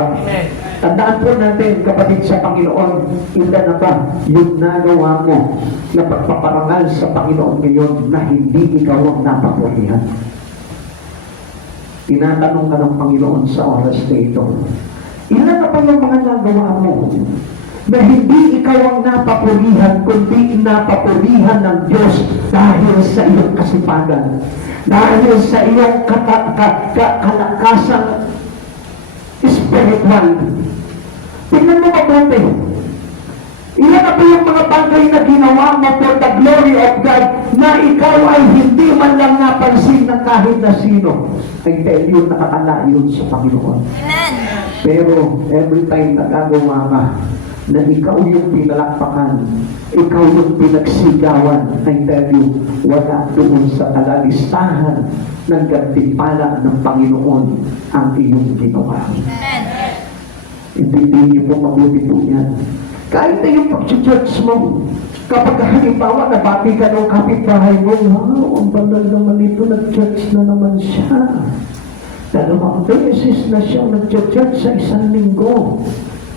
Tandaan po natin, kapatid sa Panginoon, ilan na ba yung nagawa mo na pagpaparangal sa Panginoon ngayon na hindi ikaw ang napapurihan? Tinatanong ka ng Panginoon sa oras na ito, ilan na ba yung mga nagawa mo na hindi ikaw ang napapurihan, kundi napapurihan ng Diyos dahil sa iyong kasipagan, dahil sa iyong kalakasang spiritual. Tingnan mo mabuti. Ilan na ba yung mga bagay na ginawa mo for the glory of God na ikaw ay hindi man lang napansin ng kahit na sino? I tell you, nakakala yun sa Panginoon. Pero every time nagagawa ka, na ikaw yung pinalakpakan, ikaw yung pinagsigawan, I tell you, wala doon sa talalistahan ng gantimpala ng Panginoon ang iyong ginawa. Hindi niyo po mabuti po yan. Kahit na yung pag-church mo, kapag halimbawa nabati ka ng kapitbahay mo, wow, ang banal naman ito, nag-church na naman siya. 2 beses na siya nag-church sa isang linggo.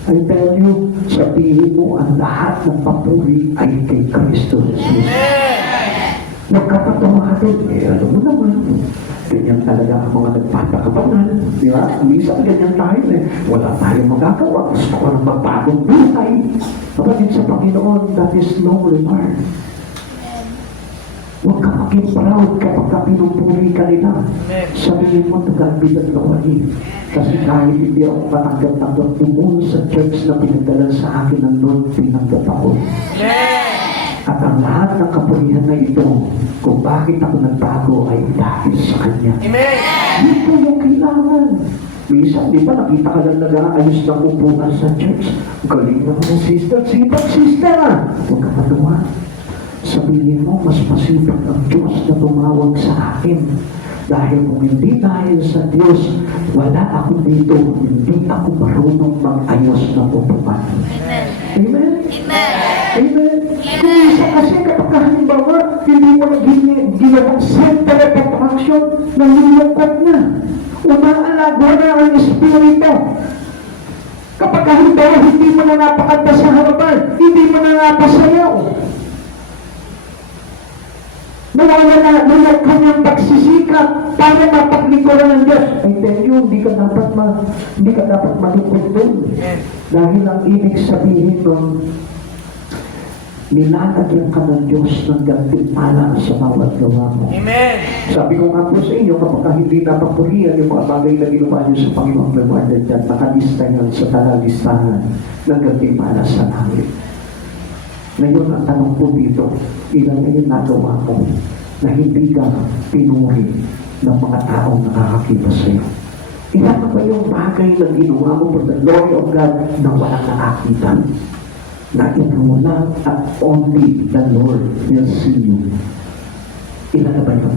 I tell you, sabihin mo ang lahat ng papuri ay kay Kristo Jesus. Magkapatumatin, alam mo naman, ganyan talaga ang mga nagpapakabanal. Di ba? Minsan ganyan tayo wala tayong magagawa. Gusto ko ng magbagong buhay. Kapatid sa Panginoon, that is no reward. Huwag ka maging proud kapag ka pinupuri ka nila. Sabihin mo, God be the glory. Kasi kahit hindi ako patanggap-tanggap doon sa church na pinagdala sa akin ng Lord, pinanggap ako. At ang lahat ng kapurihan na ito, kung bakit ako nagbago ay dahil sa Kanya. Yun po yung kailangan. Minsan, di ba, nakita ka lang nag-aayos ng upuan sa church. Galing naman ng sister. Sipag sister huwag ka matuwa. Sabihin mo, mas masipag ang Diyos na tumawag sa akin. Dahil kung hindi dahil sa Diyos, wala ako dito, hindi ako marunong mag-ayos ng upuan. Amen? Amen? Amen? Kung isa kasi kapag halimbawa, hindi mo na ginawang center of attraction ng lingkod na. Umaalago na ang Espiritu. Kapag halimbawa, hindi mo na napakanta sa harapan, hindi mo na napasayaw. Nawawala na yung kanyang pagsisikap para mapaglingkuran ng Diyos. I tell you, hindi ka dapat malungkot doon. Dahil ang ibig sabihin nun, nilalagyan ka ng Diyos ng gantimpala sa bawat gawa mo. Amen. Sabi ko nga po sa inyo, kapag hindi napapurihan yung mga bagay na ginawa niyo sa Panginoong rewarded dyan, nakalista yan sa talalistahan ng gantimpala sa langit. Ngayon, ang tanong po dito, ilan na yung nagawa mo na hindi ka pinuri ng mga taong nakakakita sa iyo? Ilan na ba yung bagay na ginawa mo for the glory of God na walang naakitan? Na ikaw lang at only the Lord will see you. Ilan na ba yun?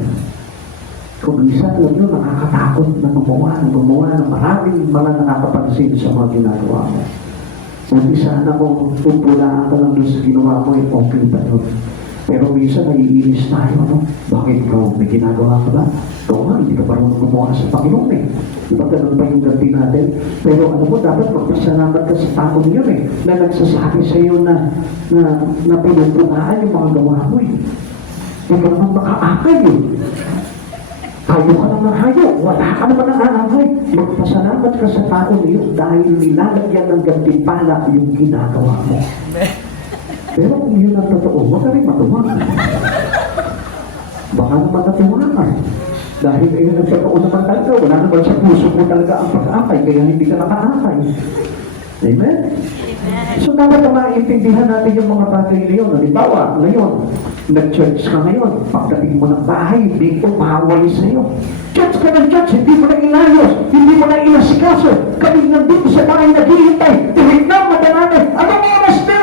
Kung isa, alam nyo, nakakatakot na gumawa ng maraming mga nakakapansin sa mga ginagawa mo. Kung isa na kung pupulaan ka lang doon sa ginawa mo, okay pa yun. Pero minsan naiinis tayo, no? Bakit ikaw may ginagawa ka ba? Ikaw nga, hindi ka parang gumawa sa Panginoon eh. Di ba ganun pa yung ganti natin? Pero alam mo, dapat magpasalamat ka sa tao niyo eh, na nagsasabi sa iyo na pinupunaan yung mga gawa mo eh. Ikaw naman makaakay eh. Hayo ka naman hayo, wala ka naman nangangangay. Magpasalamat ka sa tao niyo dahil nilalagyan ng gantimpala yung ginagawa mo. Pero kung yun ang totoo, huwag ka rin matuwa. Baka naman natuwa ka. Dahil ayun ang totoo naman talaga, wala naman sa puso mo talaga ang pag-akay, kaya hindi ka nakaakay. Amen? So dapat na maintindihan natin yung mga bagay na yun. Halimbawa, ngayon, nag-church ka ngayon, pagdating mo ng bahay, hindi ko mahawali sa iyo. Church ka ng church, hindi mo na inayos, hindi mo na inasikaso. Kami nandito sa bahay naghihintay, tihit na, madananay, anong oras na?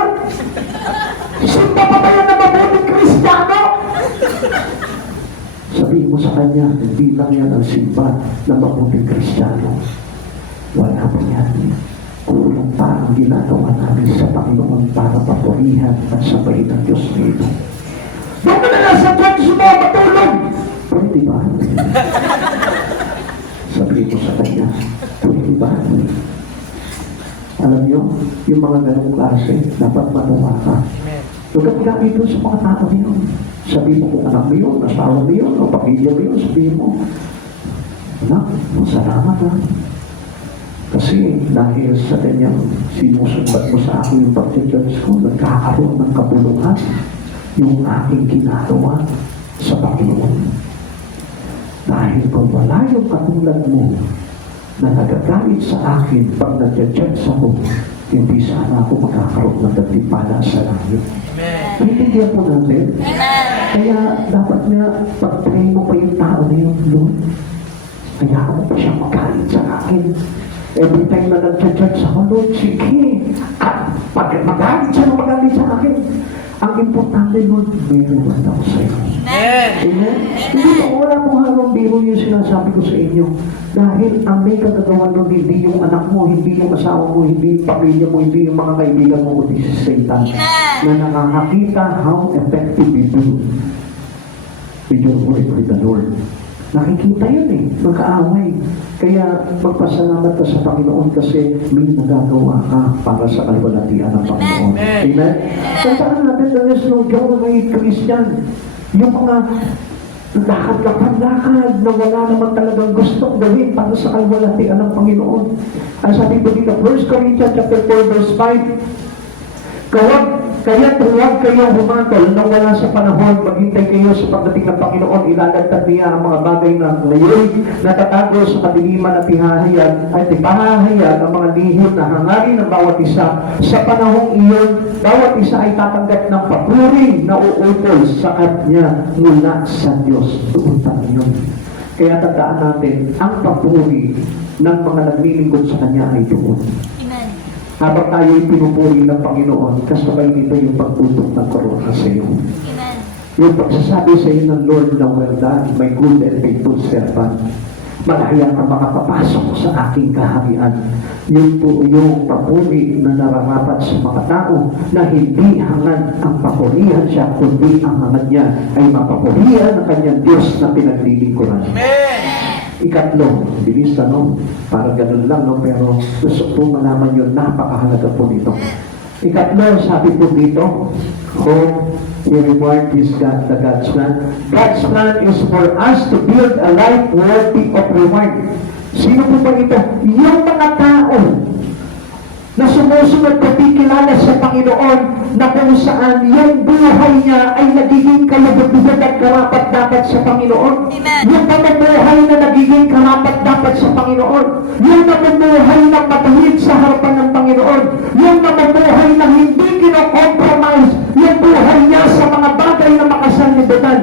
Simba pa ba yan na mabuting Kristiyano? Sabihin mo sa kanya, hindi lang yan ang simba na mabuting Kristiyano. Wala pa yan. Kulang pa ang ginagawa namin sa Panginoon para papurihan at sabayin ang Diyos nito. Doon ka na lang sa church mo, matulog! Pwede ba? Sabihin mo sa kanya, pwede ba? Alam niyo, yung mga ganong klase, dapat matuwa ka. Huwag ka pagkakit doon sa mga tao niyo. Sabihin mo kung anak mo yun, asawa mo yun, o pamilya mo yun, sabihin mo, anak, masalamat ha. Kasi dahil sa kanyang sinusumbat mo sa akin yung pag-church ko, nagkakaroon ng kabuluhan yung aking ginagawa sa Panginoon. Dahil kung wala yung katulad mo na nagagalit sa akin pag nag-church ako, hindi sana ako magkakaroon ng dagdipala sa langit. Pintindihan po natin. Kaya dapat nga pag-pray mo pa yung tao na yung Lord. Kaya ako pa siya magalit sa akin. Every time na nag-church ako, Lord, sige. At pag magalit siya na magalit sa akin, ang importante, Lord, meron ako sa iyo. Amen? Hindi po, wala pong harong biro yung sinasabi ko sa inyo. Dahil ang may kagagawa doon, hindi yung anak mo, hindi yung asawa mo, hindi yung pamilya mo, hindi yung mga kaibigan mo, kundi si Satan. Na nakakakita how effective you do with your work with the Lord. Nakikita yun eh, magkaaway. Kaya magpasalamat ka sa Panginoon kasi may nagagawa ka para sa kalwalatian ng Panginoon. Amen? Tandaan natin, there is no joy Christian. Yung mga lakad ka panlakad na wala naman talagang gustong gawin para sa kalwalatian ng Panginoon. Ang sabi ko dito, 1 Corinthians chapter 4 verse 5, kaya huwag kayong humatol nang wala sa panahon, maghintay kayo sa pagdating ng Panginoon, ilalagtad niya ang mga bagay na ngayon natatago sa kadiliman at ihahayag ang mga lihim na hangarin ng bawat isa. Sa panahong iyon, bawat isa ay tatanggap ng papuri na uutol sa kanya mula sa Diyos. Doon tayo yun. Kaya tandaan natin, ang papuri ng mga naglilingkod sa kanya ay doon. Habang tayo'y pinupuri ng Panginoon, kasabay nito yung pagtutok ng korona sa iyo. Amen. Yung pagsasabi sa iyo ng Lord na well done, my good and faithful servant. Malaya ka makapapasok sa aking kaharian. Yun po yung papuri na nararapat sa mga tao na hindi hangad ang papurihan siya, kundi ang hangad niya ay mapapurihan ng kanyang Diyos na pinaglilingkuran. Amen. Ikatlo, bilis no? Para ganun lang, no? Pero gusto po malaman yun, napakahalaga po dito. Ikatlo, sabi po dito, he reward is God, the God's plan. God's plan is for us to build a life worthy of reward. Sino po ba ito? Yung mga tao na sumusunod kapikilala sa Panginoon na kung saan yung buhay niya ay nagiging kalubog-lubog at karapat-dapat sa Panginoon. Amen. Yung pamumuhay na nagiging karapat-dapat sa Panginoon. Yung namumuhay na matahid sa harapan ng Panginoon. Yung namumuhay na hindi kino-compromise yung buhay niya sa mga bagay na makasanlibutan.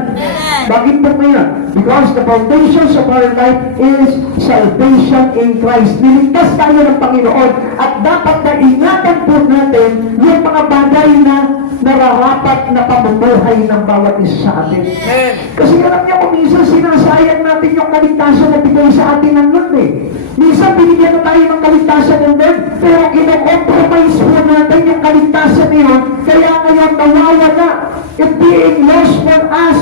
Bakit po ngayon. Because the foundations of our life is salvation in Christ. Niligtas tayo ng Panginoon at dapat na ingatan po natin yung mga bagay na nararapat na pamumuhay ng bawat isa sa atin. Kasi alam niyo kung minsan sinasayang natin yung kaligtasan na bigay sa atin ng Lord eh. Minsan binigyan na tayo ng kaligtasan ng Lord, pero ino-compromise po natin yung kaligtasan na yun, kaya ngayon nawawala. It being lost for us.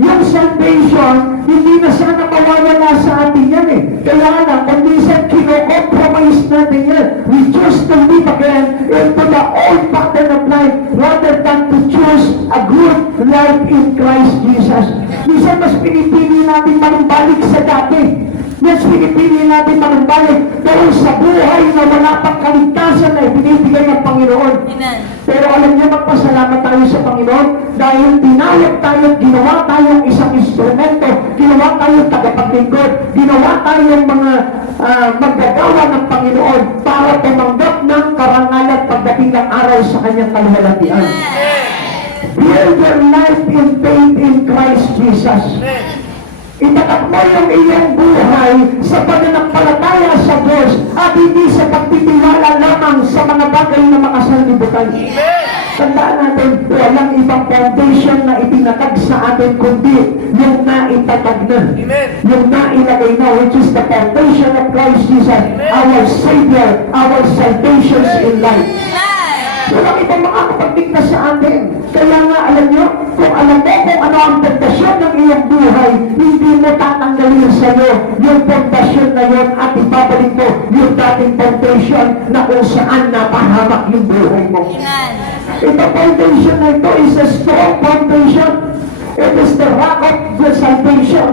Yung salvation, hindi na sana mawawala sa atin yan eh. Kaya lang, kung minsan kino-compromise natin yan, we choose to live again into the old pattern of life rather than to choose a good life in Christ Jesus. Minsan mas pinipili natin manumbalik sa dati. Mas pinipili natin manumbalik doon sa buhay na wala pang kaligtasan na ibinibigay ng Panginoon. Amen. Pero alam niyo, magpasalamat tayo sa Panginoon dahil tinawag tayo, ginawa tayong isang instrumento, ginawa tayong tagapaglingkod, ginawa tayong mga maggagawa ng Panginoon para tumanggap ng karangalan pagdating ng araw sa kanyang kaluwalhatian. Build your life in faith in Christ Jesus. Itatak mo yung iyong buhay sa pananampalataya sa Diyos at hindi sa pagtitiwala lamang sa mga bagay na makasanlibutan. Tandaan natin, walang ibang foundation na itinatag sa atin kundi yung naitatag na. Yung nailagay na, which is the foundation of Christ Jesus, our Savior, our salvation in life. Walang ibang makakapagtignas sa atin. Kaya nga, alam nyo, kung alam mo kung ano ang pundasyon ng iyong buhay, hindi mo tatanggalin sa iyo yung pundasyon na yun at ibabalik mo yung dating foundation na kung saan napahamak yung buhay mo. Ito foundation na ito is a strong foundation. It is the rock of the salvation.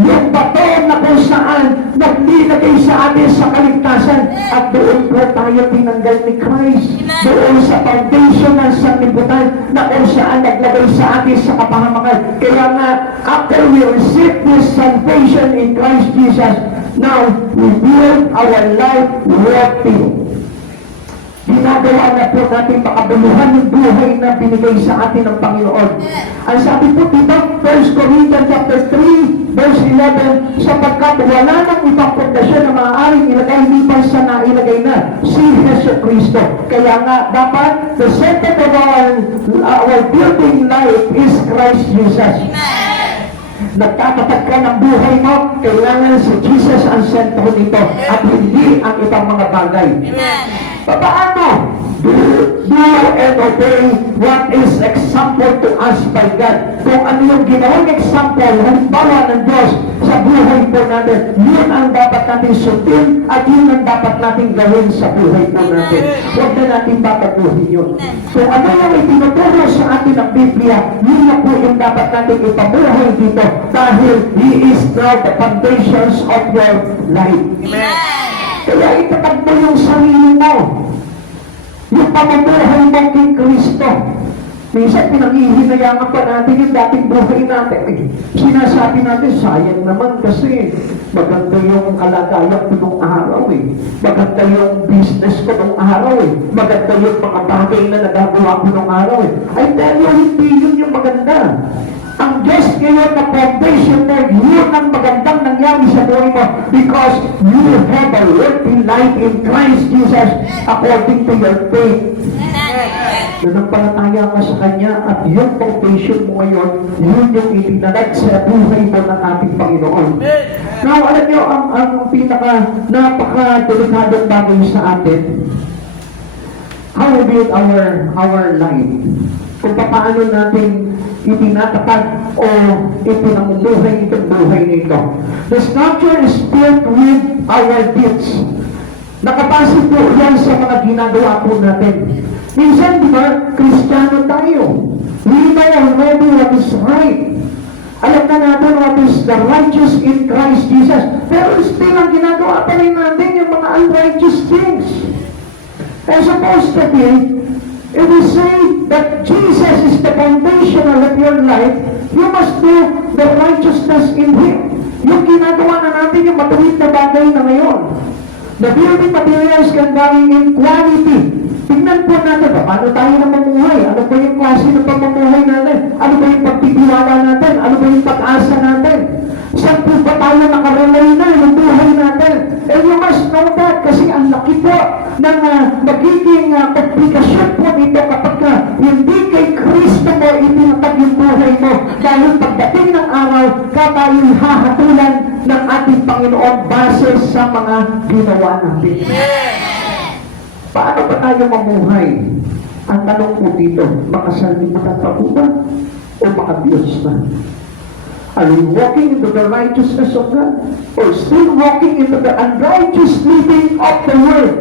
Yung bato na kung saan naglilagay sa atin sa kaligtasan at doon po tayo tinanggal ni Christ. Doon sa foundation ng sanlibutan na kung saan naglagay sa atin sa kapahamakan. Kaya nga, after we receive this salvation in Christ Jesus, now we build our life worthy. Ginagawa na po natin makabuluhan yung buhay na binigay sa atin ng Panginoon. Ang sabi po dito, 1 Corinthians chapter 3, verse 11, sapagkat wala nang ibang pundasyon na maaaring ilagay liban sa nailagay na, si Jesu Cristo. Kaya nga, dapat, the center of our building life is Christ Jesus. Nagtatatag ka ng buhay mo, kailangan si Jesus ang sentro nito at hindi ang ibang mga bagay. Paano? Do and obey what is example to us by God. Kung ano yung ginawang example, halimbawa ng Diyos sa buhay po natin, yun ang dapat natin sundin at yun ang dapat natin gawin sa buhay po natin. Huwag na natin babaguhin yun. Kung ano yung itinuturo sa atin ng Biblia, yun na po yung dapat natin ipabuhay dito dahil He is now the foundations of your life. Kaya itatag mo yung sarili mo. Yung pamumuhay mo kay Kristo. Minsan pinangihinayangan pa natin yung dating buhay natin. Sinasabi natin, sayang naman kasi maganda yung kalagayan ko nung araw eh. Maganda yung business ko nung araw eh. Maganda yung mga bagay na nagagawa ko nung araw eh. I tell you, hindi yun yung maganda. Ang Diyos ngayon na foundation mo, yun ang magandang nangyari sa buhay mo because you have a worthy life in Christ Jesus according to your faith. Nanampalataya ka sa Kanya at yung foundation mo ngayon, yun yung itinanag sa buhay mo ng ating Panginoon. Now, alam niyo, ang napaka-delikadong bagay sa atin, how we build our life. Kung paano natin itinatapag o ipinamumuhay itong buhay nito. The scripture is filled with our deeds. Nakapasok po yan sa mga ginagawa po natin. Minsan, di ba, Kristiyano tayo. We know already what is right. Alam na natin what is the righteous in Christ Jesus. Pero still, ang ginagawa pa rin natin yung mga unrighteous things. As opposed to be, if we say that Jesus is the foundation of your life, you must do the righteousness in Him. Yung ginagawa na natin yung matuwid na bagay na ngayon. The building materials can vary in quality. Tingnan po natin, paano tayo na mamuhay? Ano ba yung klase ng pamumuhay natin? Ano ba yung pagtitiwala natin? Ano ba yung pag dahil pagdating ng araw, tayo'y hahatulan ng ating Panginoon base sa mga ginawa natin. Paano ba tayo mamuhay? Ang tanong po dito, makasalimutan pa po ba? O makabiyos na? Are we walking into the righteousness of God? Or still walking into the unrighteous living of the world?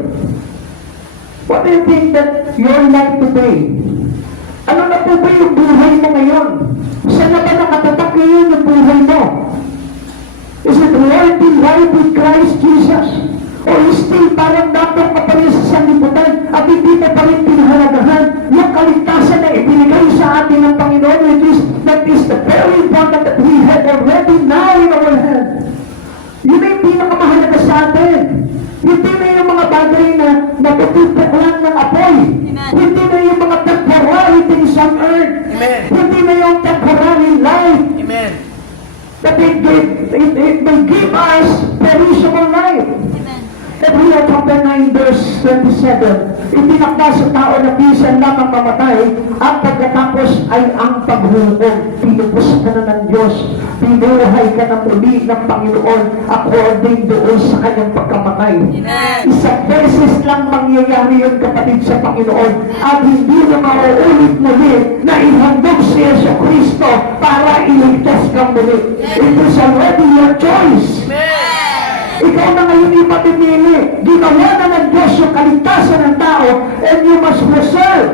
What do you think that your life today? Ano na po ba yung buhay mo ngayon? Saan na ba nakatatak ngayon yung buhay mo? Is it working right with Christ Jesus? Or still parang dapat ka pa rin sa sanlibutan at hindi na pa rin pinahalagahan yung kaligtasan na ibinigay sa atin ng Panginoon, which is that is the very important that we have already now in our hand. Yun ay pinakamahalaga sa atin. Hindi na yung mga bagay na natututok lang ng apoy. Hindi na yung mga temporary things on earth. Amen. Hindi na yung temporary life. Amen. That it will give us perishable life. Hebrew chapter 9 verse 27, itinakda sa tao na bisan lamang mamatay at pagkatapos ay ang paghukom. Pinubos ka na ng Diyos, pinuhay ka na muli ng Panginoon according doon sa kanyang pagkamatay. Isang beses lang mangyayari yun, kapatid, sa Panginoon, at hindi na mauulit muli na ihandog si Yesu Kristo para iligtas ka muli. It is already your choice. Ikaw na ngayon ipapipili. Ginawa na ng Diyos yung kaligtasan ng tao, and you must reserve.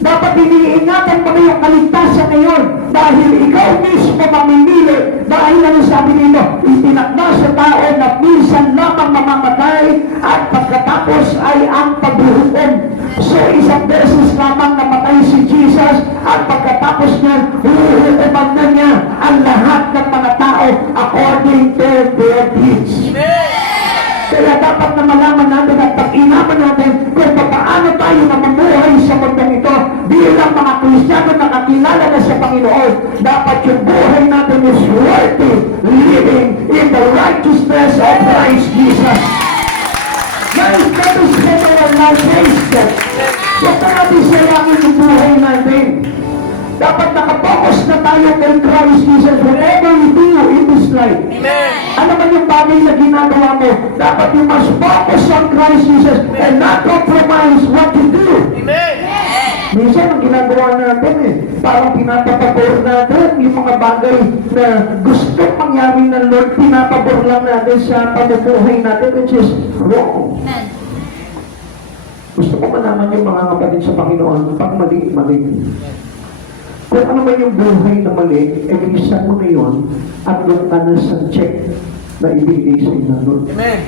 Dapat iniingatan mo na yung kaligtasan na yun dahil ikaw mismo mamimili. Dahil ano sabi nito, itinakda sa tao na minsan lamang mamamatay at pagkatapos ay ang paghuhukom. So isang beses lamang namatay si Jesus at pagkatapos niya, huhukuman na niya ang lahat ng mga tao according to their deeds. Kaya dapat na malaman natin at pag-inaman natin kung paano tayo namumuhay sa mundong ito bilang mga Kristiyano na kakilala na sa Panginoon. Dapat yung buhay natin is worthy living in the righteousness of Christ Jesus. Guys, that is our life wasted. Huwag na natin sayangin yung buhay natin. Dapat nakapokus na tayo kay Christ Jesus whatever we do in this life. Amen. Ano man yung bagay na ginagawa mo, dapat you must focus on Christ Jesus and not compromise what you do. Amen. Minsan ang ginagawa natin parang pinapapabor natin yung mga bagay na gusto mangyari ng Lord, pinapabor lang natin sa pamumuhay natin, which is wrong. Gusto ko malaman yung mga kapatid sa Panginoon, pag mali. Kung ano man yung buhay na mali, bilisan mo na yun at doon ka na sa check na ibigay sa inyo, Lord. Amen.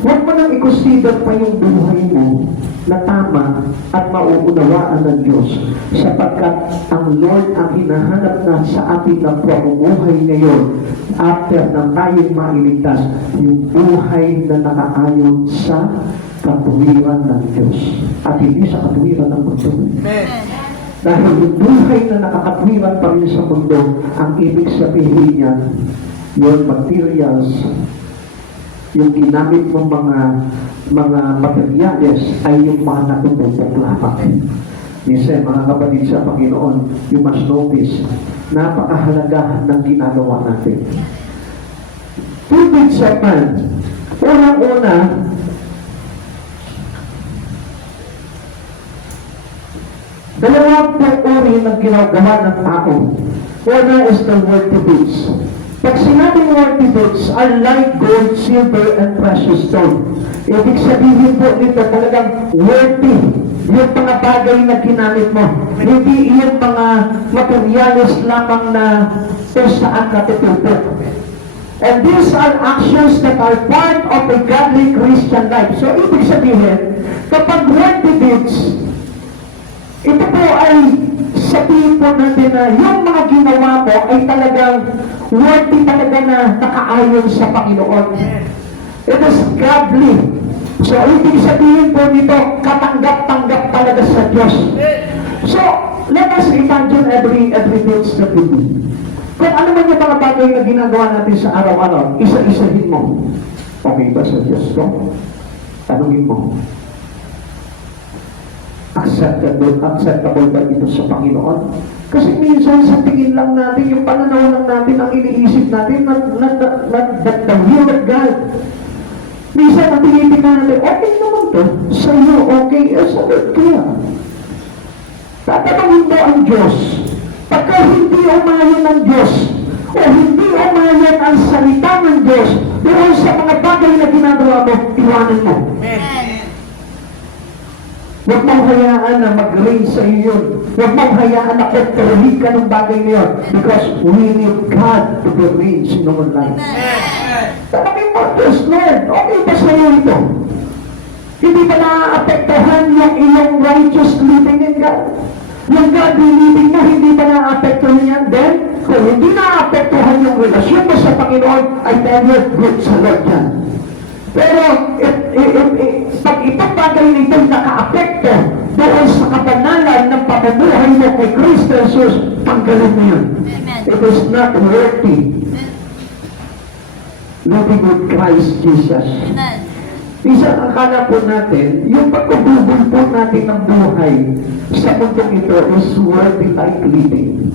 Huwag mo nang i-consider pa yung buhay mo na tama at mauunawaan ng Diyos sapagkat ang Lord ang hinahanap na sa atin ng pamumuhay ngayon after na tayong mailigtas, yung buhay na nakaayon sa katuwiran ng Diyos at hindi sa katuwiran ng mundo. Amen. Dahil yung buhay na nakakatwiran pa rin sa mundo, ang ibig sabihin niya, yung materials, yung ginamit mong mga materyales ay yung mga natutupok lamang. Minsan, mga kapatid sa Panginoon, you must notice, napakahalaga ng ginagawa natin. Tubig sa man, unang-una, dalawang uri ng ginagawa ng tao. Una is the worthy deeds. Pag sinabing worthy deeds are like gold, silver, and precious stone. Ibig sabihin po nito talagang worthy. Yung mga bagay na ginamit mo. Hindi yung mga materials lamang na kung saan natutupok. And these are actions that are part of a godly Christian life. So ibig sabihin, kapag worthy deeds, ito po ay sa tingin po natin na yung mga ginawa mo ay talagang worthy talaga na nakaayon sa Panginoon. It is godly. So, ibig sabihin po nito, katanggap-tanggap talaga sa Diyos. So, let us imagine every deeds that we do. Kung ano man yung mga bagay na ginagawa natin sa araw-araw, isa-isahin mo. Okay ba sa Diyos ko? Tanungin mo. acceptable ba ito sa Panginoon? Kasi minsan sa tingin lang natin, yung pananaw lang natin, ang iniisip natin, not the will of God. Minsan ang tinitingnan natin, okay naman to, sa iyo, okay, sa Lord kaya. Tatanungin mo ang Diyos, pagka hindi umayon ng Diyos, o hindi umayon ang salita ng Diyos, doon sa mga bagay na ginagawa mo, iwanan mo. Huwag mong hayaan na mag-reign sa iyo yun. Huwag mong hayaan na kontrolin ka ng bagay na yun. Because we need God to be reigns in our life. Tanongin mo, Diyos Lord, okay ba sa iyo ito? Hindi ba naaapektuhan yung iyong righteous living in God? Yung godly living mo, hindi ba naaapektuhan yan? Then, kung hindi naaapektuhan yung relasyon mo sa Panginoon, I tell you, good sa Lord yan. Pero, pag itong bagay nito naka-apekto doon sa kapanalan ng pamumuhay mo kay Kristo Jesus, tanggalin mo yun. It is not worthy living with Christ Jesus. Minsan, akala po natin, yung pagkububol po natin ng buhay sa mundong ito is worthy like living.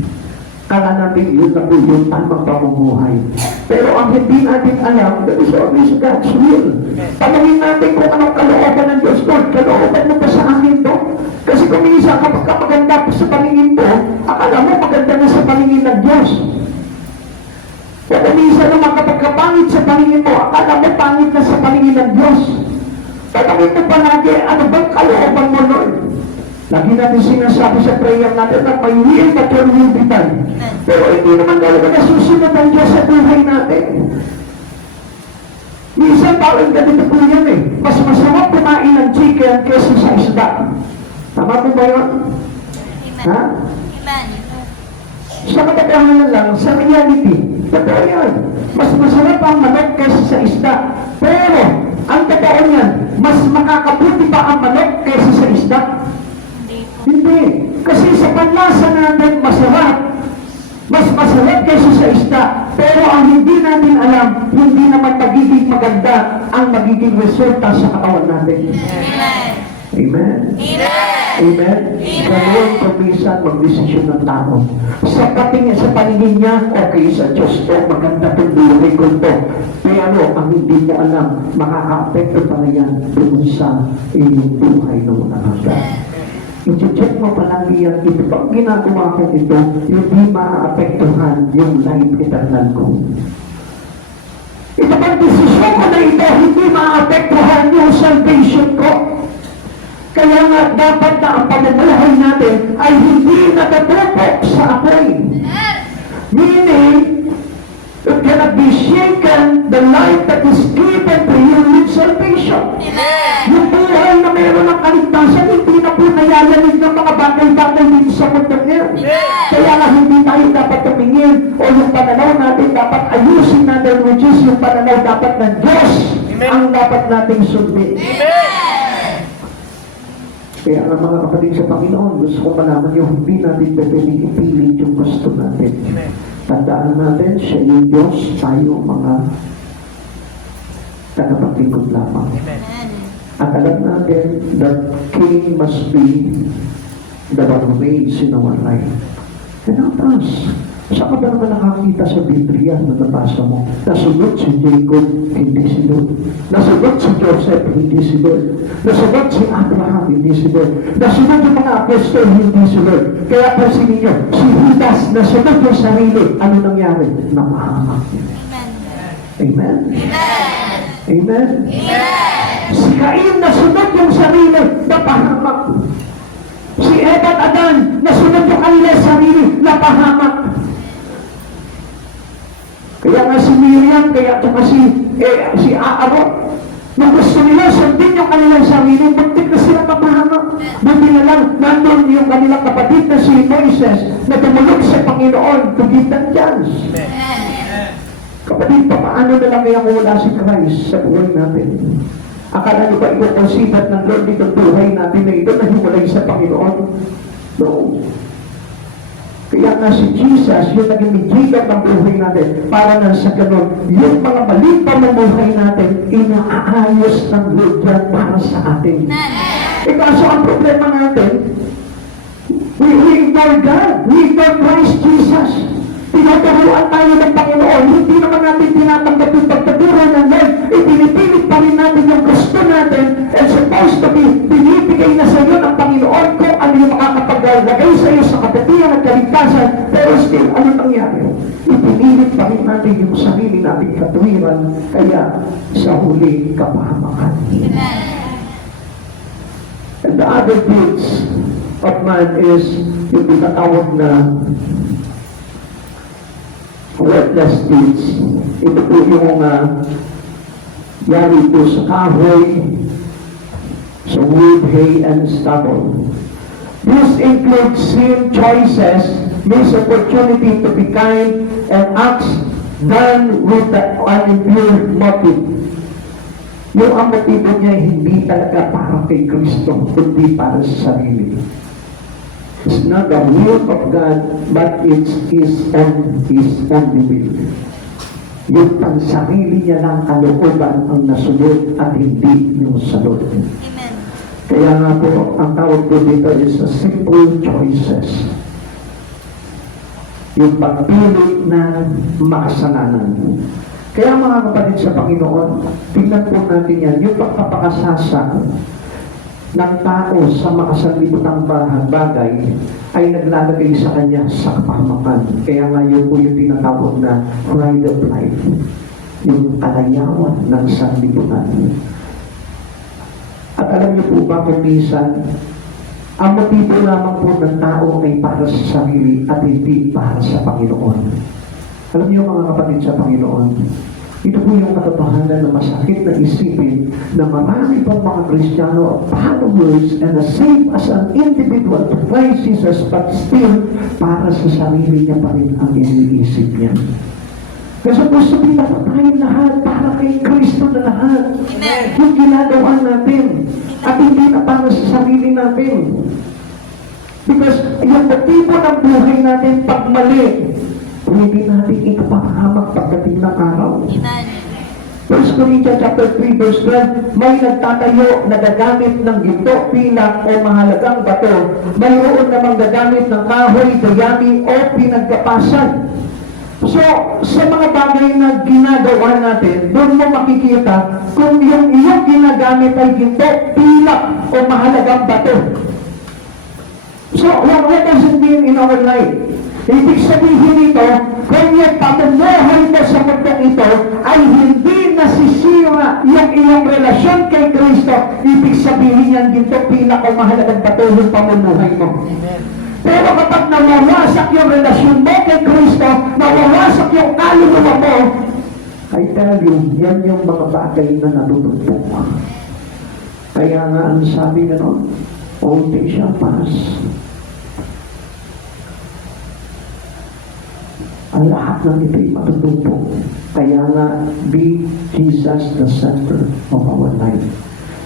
Kala natin yun na po yung tamang pamumuhay. Pero ang hindi natin alam, that is always God's will. Tanungin natin kung anong kalooban ng Diyos. Lord, kalooban mo ba sa akin to? Kasi kung minsan kapag maganda po sa paningin mo, akala mo maganda na sa paningin ng Diyos. O kung minsan naman kapag kapangit sa paningin mo, akala mo pangit na sa paningin ng Diyos. Tanungin mo pa natin, ano bang kalooban mo, Lord? Lagi natin sinasabi sa prayer natin na may will but your will be done. Pero hindi naman talaga nasusunod ang Diyos sa buhay natin. Minsan parang ganito po yan eh. Mas masarap kumain ng chicken kesa sa isda. Tama po ba yun? Ha? Sa katotohanan lang, sa reality, totoo yan. Mas masarap ang manok kesa sa isda. Pero, ang totoo yan, mas makakabuti pa ang manok kesa sa isda. Hindi. Kasi sa panlasa natin, masarap. Mas masarap kaysa sa isda. Pero ang hindi natin alam, hindi naman magiging maganda ang magiging resulta sa katawan natin. Amen? Amen? Ganoon kung minsan mag-desisyon ng tao. Sa paningin niya, okay sa Diyos to, maganda itong buhay ko to. Pero ang hindi mo alam, makaka-apekto pala yan doon sa iyong buhay na walang hanggan. I-check mo palagi yan, ito pag ginagawa ko ito, hindi maapektuhan yung life eternal ko. Ito pang desisyon ko na ito, hindi maapektuhan yung salvation ko. Kaya nga dapat na ang pamumuhay natin ay hindi natutupok sa apoy. Meaning, it cannot be shaken the life that is given to you with salvation. Yung buhay na meron ng kaligtasan, hindi na po nayalanig ng mga bagay-bagay dito sa mundo niya. Kaya nga hindi tayo dapat tumingin o yung pananaw natin dapat ayusin natin, which is yung pananaw dapat ng Diyos ang dapat nating sundin. Kaya ang mga kapatid sa Panginoon, gusto ko malaman yung hindi natin pwedeng ipilit yung gusto natin. Tandaan natin, siya yung Diyos, tayo mga tagapaglikod lamang. At alam natin that King must be the one who reigns in our life. And ang taas, saan ka ba naman nakakita sa Biblia na nabasa mo? Nasunod si Jacob, hindi si Lord. Nasunod si Joseph, hindi si Lord. Nasunod si Abraham, hindi si Lord. Nasunod yung mga apostol, hindi si Lord. Kaya pansin ninyo, si Judas, nasunod yung sarili. Ano nangyari? Namahamak. Amen? Amen? Si Cain, nasunod yung sarili. Napahamak. Si Eva at Adan, nasunod yung kanilang sarili. Napahamak. Kaya nga si Miriam, kaya si Aaron, nung gusto nila sundin yung kanilang sarili, buntik na sila mapahamak. Buti na lang, nandun yung kanilang kapatid na si Moises, na tumulog sa Panginoon to give them chance. Kapatid, paano na lang kaya kung wala si Christ sa buhay natin? Akala nyo ba i-consider ng Lord itong buhay natin na ito na hiwalay sa Panginoon? No. Kaya nga si Jesus, yung naging mediator ng buhay natin, para na sa ganun, yung mga maling pamumuhay natin, inaayos ng Lord yan para sa atin. Kaso ang problema natin, we ignore God. We ignore Christ Jesus. Tinuturuan tayo ng Panginoon. Hindi naman natin tinatanggap yung pagtuturo ng Lord. Ipinipilit pa rin natin yung gusto natin and supposed to be binibigay na sa iyo ng Panginoon kung ano yung makakapaglagay sa iyo sa kapatiran at kaligtasan. Pero still, ano nangyari? Ipinilit pa rin natin yung sarili nating katuwiran, kaya sa huli kapahamakan. And the other deeds of man is yung tinatawag na worthless deeds. Ito po yung yari po sa kahoy, sa wood, hay, and stubble. This includes sin choices, missed opportunity to be kind, and acts done with an impure motive. Yung ang motibo niya hindi talaga para kay Kristo, kundi para sa sarili. It's not the will of God, but it's His only will. Yung pansarili niya lang kalooban ang nasunod at hindi yung sunod. Amen. Kaya nga po, ang tawag po dito is a simple choices. Yung pagpili na makasalanan. Kaya mga kapatid sa Panginoon, tingnan po natin yan, yung pagpapakasasa ng tao sa makasanlibutang bagay ay naglalagay sa kanya sa kapahamakan. Kaya nga yun po yung tinatawag na pride of life, yung kalayawan ng sanlibutan. At alam niyo po ba kung minsan, ang motibo lamang po ng tao ay para sa sarili at hindi para sa Panginoon. Alam niyo mga kapatid sa Panginoon, ito po yung katotohanan na masakit na isipin na marami pang mga Kristiyano followers and as safe as an individual to Christ Jesus, but still para sa sarili niya pa rin ang iniisip niya. Kasi po sabihin na tayo lahat para kay Kristo na lahat. Amen. Yung ginagawa natin at hindi na para sa sarili natin. Because yung motibo ng buhay natin pag mali, pwede natin ikapahamak pagdating ng araw. Amen. 1 Corinthians chapter 3 verse 12, may nagtatayo na gagamit ng ginto, pilak o mahalagang bato. Mayroon namang gagamit ng kahoy, dayami o pinagkapasan. So, sa mga bagay na ginagawa natin, doon mo makikita kung yung iyong ginagamit ay ginto, pilak o mahalagang bato. So, what does it mean in our life? Ibig sabihin nito, kung yung pamumuhay mo sa mundong ito ay hindi nasisira yung iyong relasyon kay Kristo, ibig sabihin yan ginto, pilak o mahalagang bato yung pamumuhay mo. Pero kapag nawawasak yung relasyon mo kay Kristo, nawawasak yung kaluluwa mo, I tell you, yan yung mga bagay na natutupok. Kaya nga ang sabi gano'n, all things shall pass. Ang lahat ng ito'y matutupok. Kaya nga, be Jesus the center of our life.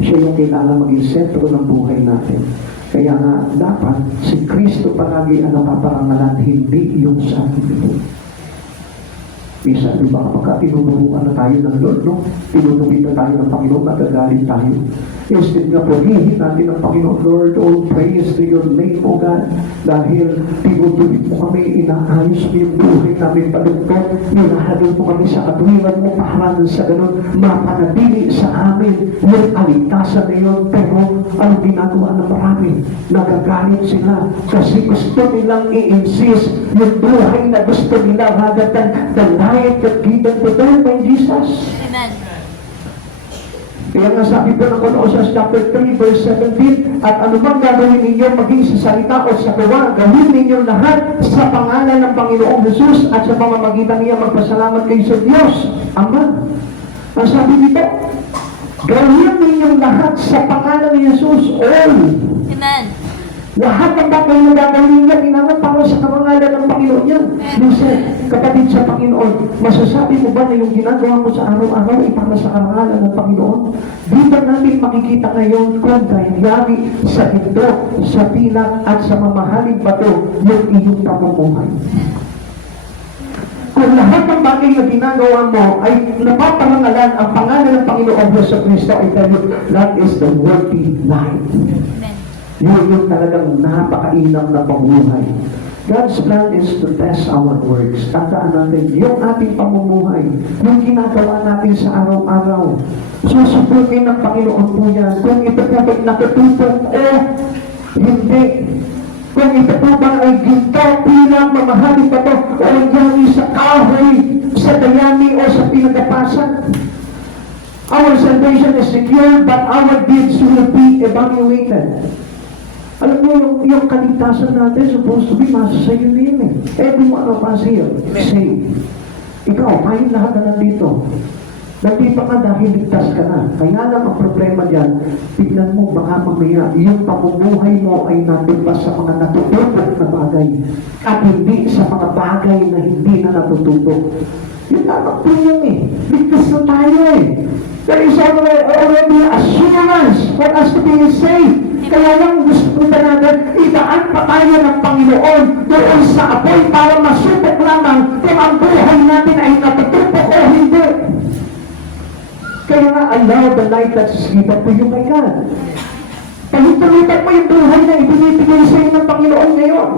Siya yung kailangan maging sentro ng buhay natin. Kaya nga, dapat si Kristo palagi ang napaparangalan, hindi yung sarili. Minsan, di ba, kapag tinuturuan na tayo ng Lord, no? Tinuturuan na tayo ng Panginoon, nagagalit tayo. Instead na purihin natin ang Panginoon, Lord, all praise to your name, O God. Dahil tinutuloy mo kami, inaayos mo yung buhay namin palugtod, nilahalo mo kami sa katwiran mo, para sa ganun, mapanatili sa amin yung kaligtasan na yun. Pero, ang ginagawa ng marami, nagagalit sila kasi gusto nilang i-insist yung buhay na gusto nila rather than the life that given to them by Jesus. Amen. Kaya nga sabi po ng Colossians chapter 3 verse 17, at anumang gagawin ninyo maging sa salita o sa gawa, gawin ninyo lahat sa pangalan ng Panginoong Jesus at sa pamamagitan niya magpasalamat kayo sa Diyos. Ama. Ang sabi dito, gawin ninyo lahat sa pangalan ni Jesus. All. Amen. Lahat ng bagay na gagawin niya, kailangan para sa karangalan ng Panginoon yan. Listen, kapatid sa Panginoon, masasabi mo ba na yung ginagawa mo sa araw-araw ay para sa karangalan ng Panginoon? Dito natin makikita ngayon kung nangyari sa ginto, sa pilak, at sa mamahaling bato yung iyong pamumuhay. Kung lahat ng bagay na ginagawa mo ay napaparangalan ang pangalan ng Panginoong Hesus Kristo, I tell you, that is the worthy life. Yun yung talagang napakainam na pamumuhay. God's plan is to test our works. Tandaan natin, yung ating pamumuhay, yung ginagawa natin sa araw-araw, susubukin ng Panginoon po yan. Kung ito po ba'y nakatutong o hindi. Kung ito po ba ay ginto, pilang, mamahalin pa to, o yangi sa kahoy, sa dayami, o sa pinagapasan. Our salvation is secure, but our deeds will be evaluated. Alam niyo, yung kaligtasan natin, supposed to be, nasa sa'yo na yun eh. Every one of us here, say, ikaw, kayong lahat na nandito. Nandito ka dahil ligtas ka na. Kaya lang ang problema dyan, tignan mo, baka mamaya, yung pamumuhay mo ay nandun pa sa mga natutupok na bagay at hindi sa mga bagay na hindi na natutupok. Yun lamang po yun eh. Ligtas na tayo eh. There is already assurance for us to be saved. Kaya lang gusto po natin, idaan pa tayo ng Panginoon doon sa apoy para masubok lamang kung ang buhay natin ay natutupok o hindi. Kaya nga, allow the light that is given to you by God. Pahintulutan mo yung buhay na ibinibigay sa iyo ng Panginoon ngayon.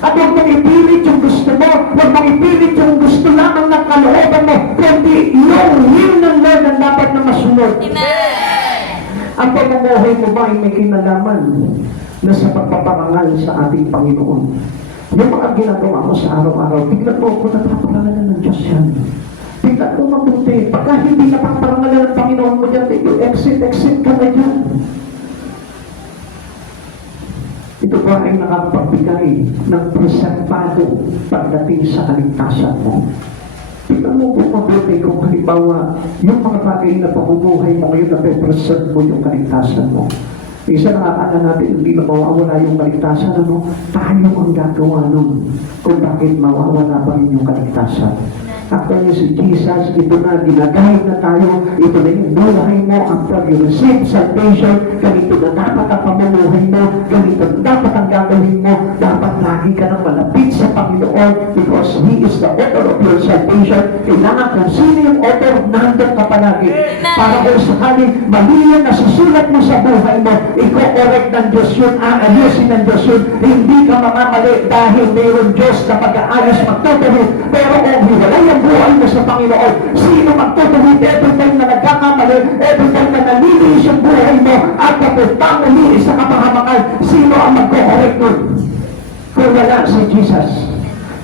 At huwag mong ipilit yung gusto mo, huwag mong ipilit yung gusto lamang ng kalooban mo, kundi yung will ng Lord ang dapat na masunod. Ang pamumuhay mo ba ay may kinalaman na sa pagpaparangal sa ating Panginoon? Yung mga ginagawa mo sa araw-araw, tignan mo kung napaparangalan ng Diyos yan. Tignan mo mabuti. Pagka hindi napaparangalan ng Panginoon mo dyan, exit ka na dyan. Ito ba ay nakapagbigay ng preservado pagdating sa kaligtasan mo? Tignan mo kung mabuti kung halimbawa yung mga bagay na pamumuhay mo ngayon na preserve mo yung kaligtasan mo. Isa nakakala natin, hindi na mawawala yung kaligtasan, ano? Tayo ang gagawa nun kung bakit mawawala pa rin yung kaligtasan. Actually, si Jesus, ito na, ginagayad na tayo, ito na yung buhay mo, after you receive salvation, ganito na dapat ang pamumuhay mo, ganito na dapat ang gagawin mo, dapat lagi ka nang malapit sa Panginoon because He is the author of your salvation. Kailangan kung sino yung author, nandun ka palagi. Para kung sakaling mali yan na susulat mo sa buhay mo, i-correct ng Diyos yun, aayusin ng Diyos yun, hindi ka mamamali dahil mayroon Diyos na pag-aayos magtutuloy. Pero kung hiwalay ang buhay mo sa Panginoon, sino magtutuloy every time na nagkakamali, every time na nalilis yung buhay mo at kapuntang ulilis sa kapahamakan, sino ang magko-correct nun? Kung wala si Jesus.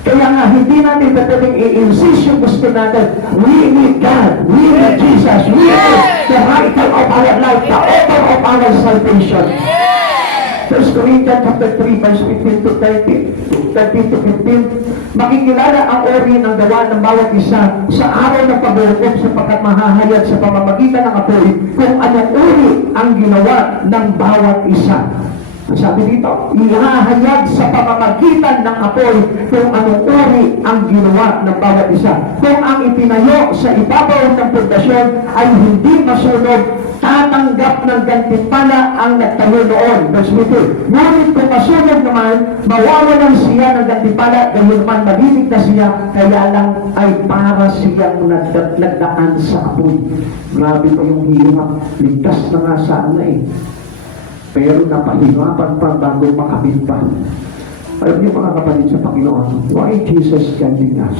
Kaya nga, hindi natin pwedeng i-insist yung gusto natin. We need God. We need Jesus. We need the writer of our life, the author of our salvation. 1 Corinthians chapter 3, verse 15 to 13 to 15, makikilala ang ori ng gawa ng bawat isa sa araw ng paghuhukom sapagkat mahahayag sa pamamagitan ng apoy kung anong uri ang ginawa ng bawat isa. Sabi dito, ihahayag sa pamamagitan ng apoy kung anong uri ang ginawa ng bawat isa. Kung ang itinayo sa ibabaw ng pundasyon ay hindi masunog, tatanggap ng gantimpala ang nagtayo noon. Verse 15. Ngunit kung masunog naman, mawawalan siya ng gantimpala, ganoon naman maliligtas siya, kaya lang ay para siyang nagdaan sa apoy. Grabe pa yung hirap. Ligtas na nga sana eh. Pero napahirapan pa bago makabit pa. Alam niyo mga kapatid sa Panginoon, why Jesus guiding us?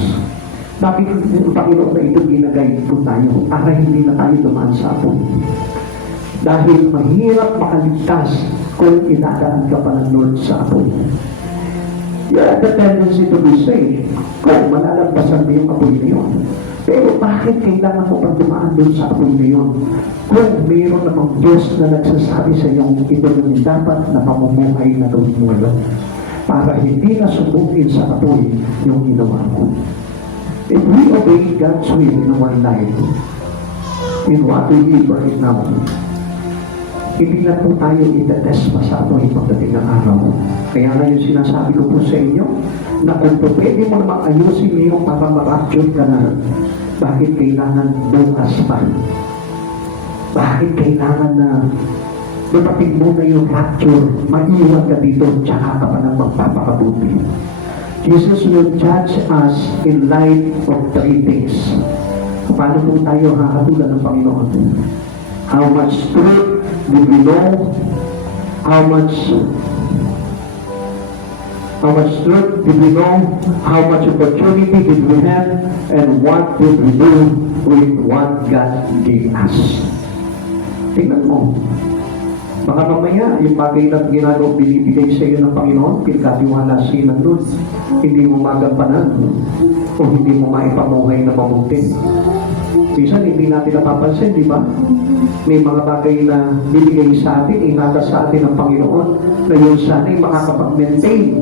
Bakit yung Panginoon na ito ginagayad po tayo para hindi na tayo dumaan sa apoy? Dahil mahirap makaligtas kung inadaan ka pa ng Lord sa apoy. You have the tendency to be saved kung malalampasan mo yung apoy na yun. Pero bakit kailangan mo pang dumaan doon sa apoy na yun? Kung mayroon namang Diyos na nagsasabi sa iyong ito yung dapat na pamumuhay na gawin mo ngayon para hindi na subukin sa apoy yung ginawa mo. If we obey God's will in our life, in what we live right now, hindi na po tayo itetest pa sa apoy pagdating ng araw. Kaya nga yung sinasabi ko po sa inyo, na kung pwede mo namang ayusin niyo para ma-rapture ka na, bakit kailangan bukas pa? Bakit kailangan na dumating mo na yung rapture, maiwan ka dito, tsaka ka pa nang magpapakabuti? Jesus will judge us in light of three things. Paano po tayo hahatulan ng Panginoon? How much truth did we know? How much truth did we know? How much opportunity did we have? And what did we do with what God gave us? Tingnan mo. Baka mamaya, yung bagay na ginagawa, binibigay sa iyo ng Panginoon, pinagkatiwala siya ng Lord, hindi mo magampanan o hindi mo maipamuhay na mabuti. Minsan, hindi natin napapansin, di ba? May mga bagay na bibigay sa atin, ingata sa atin ng Panginoon, na yun sana ay makakapag-maintain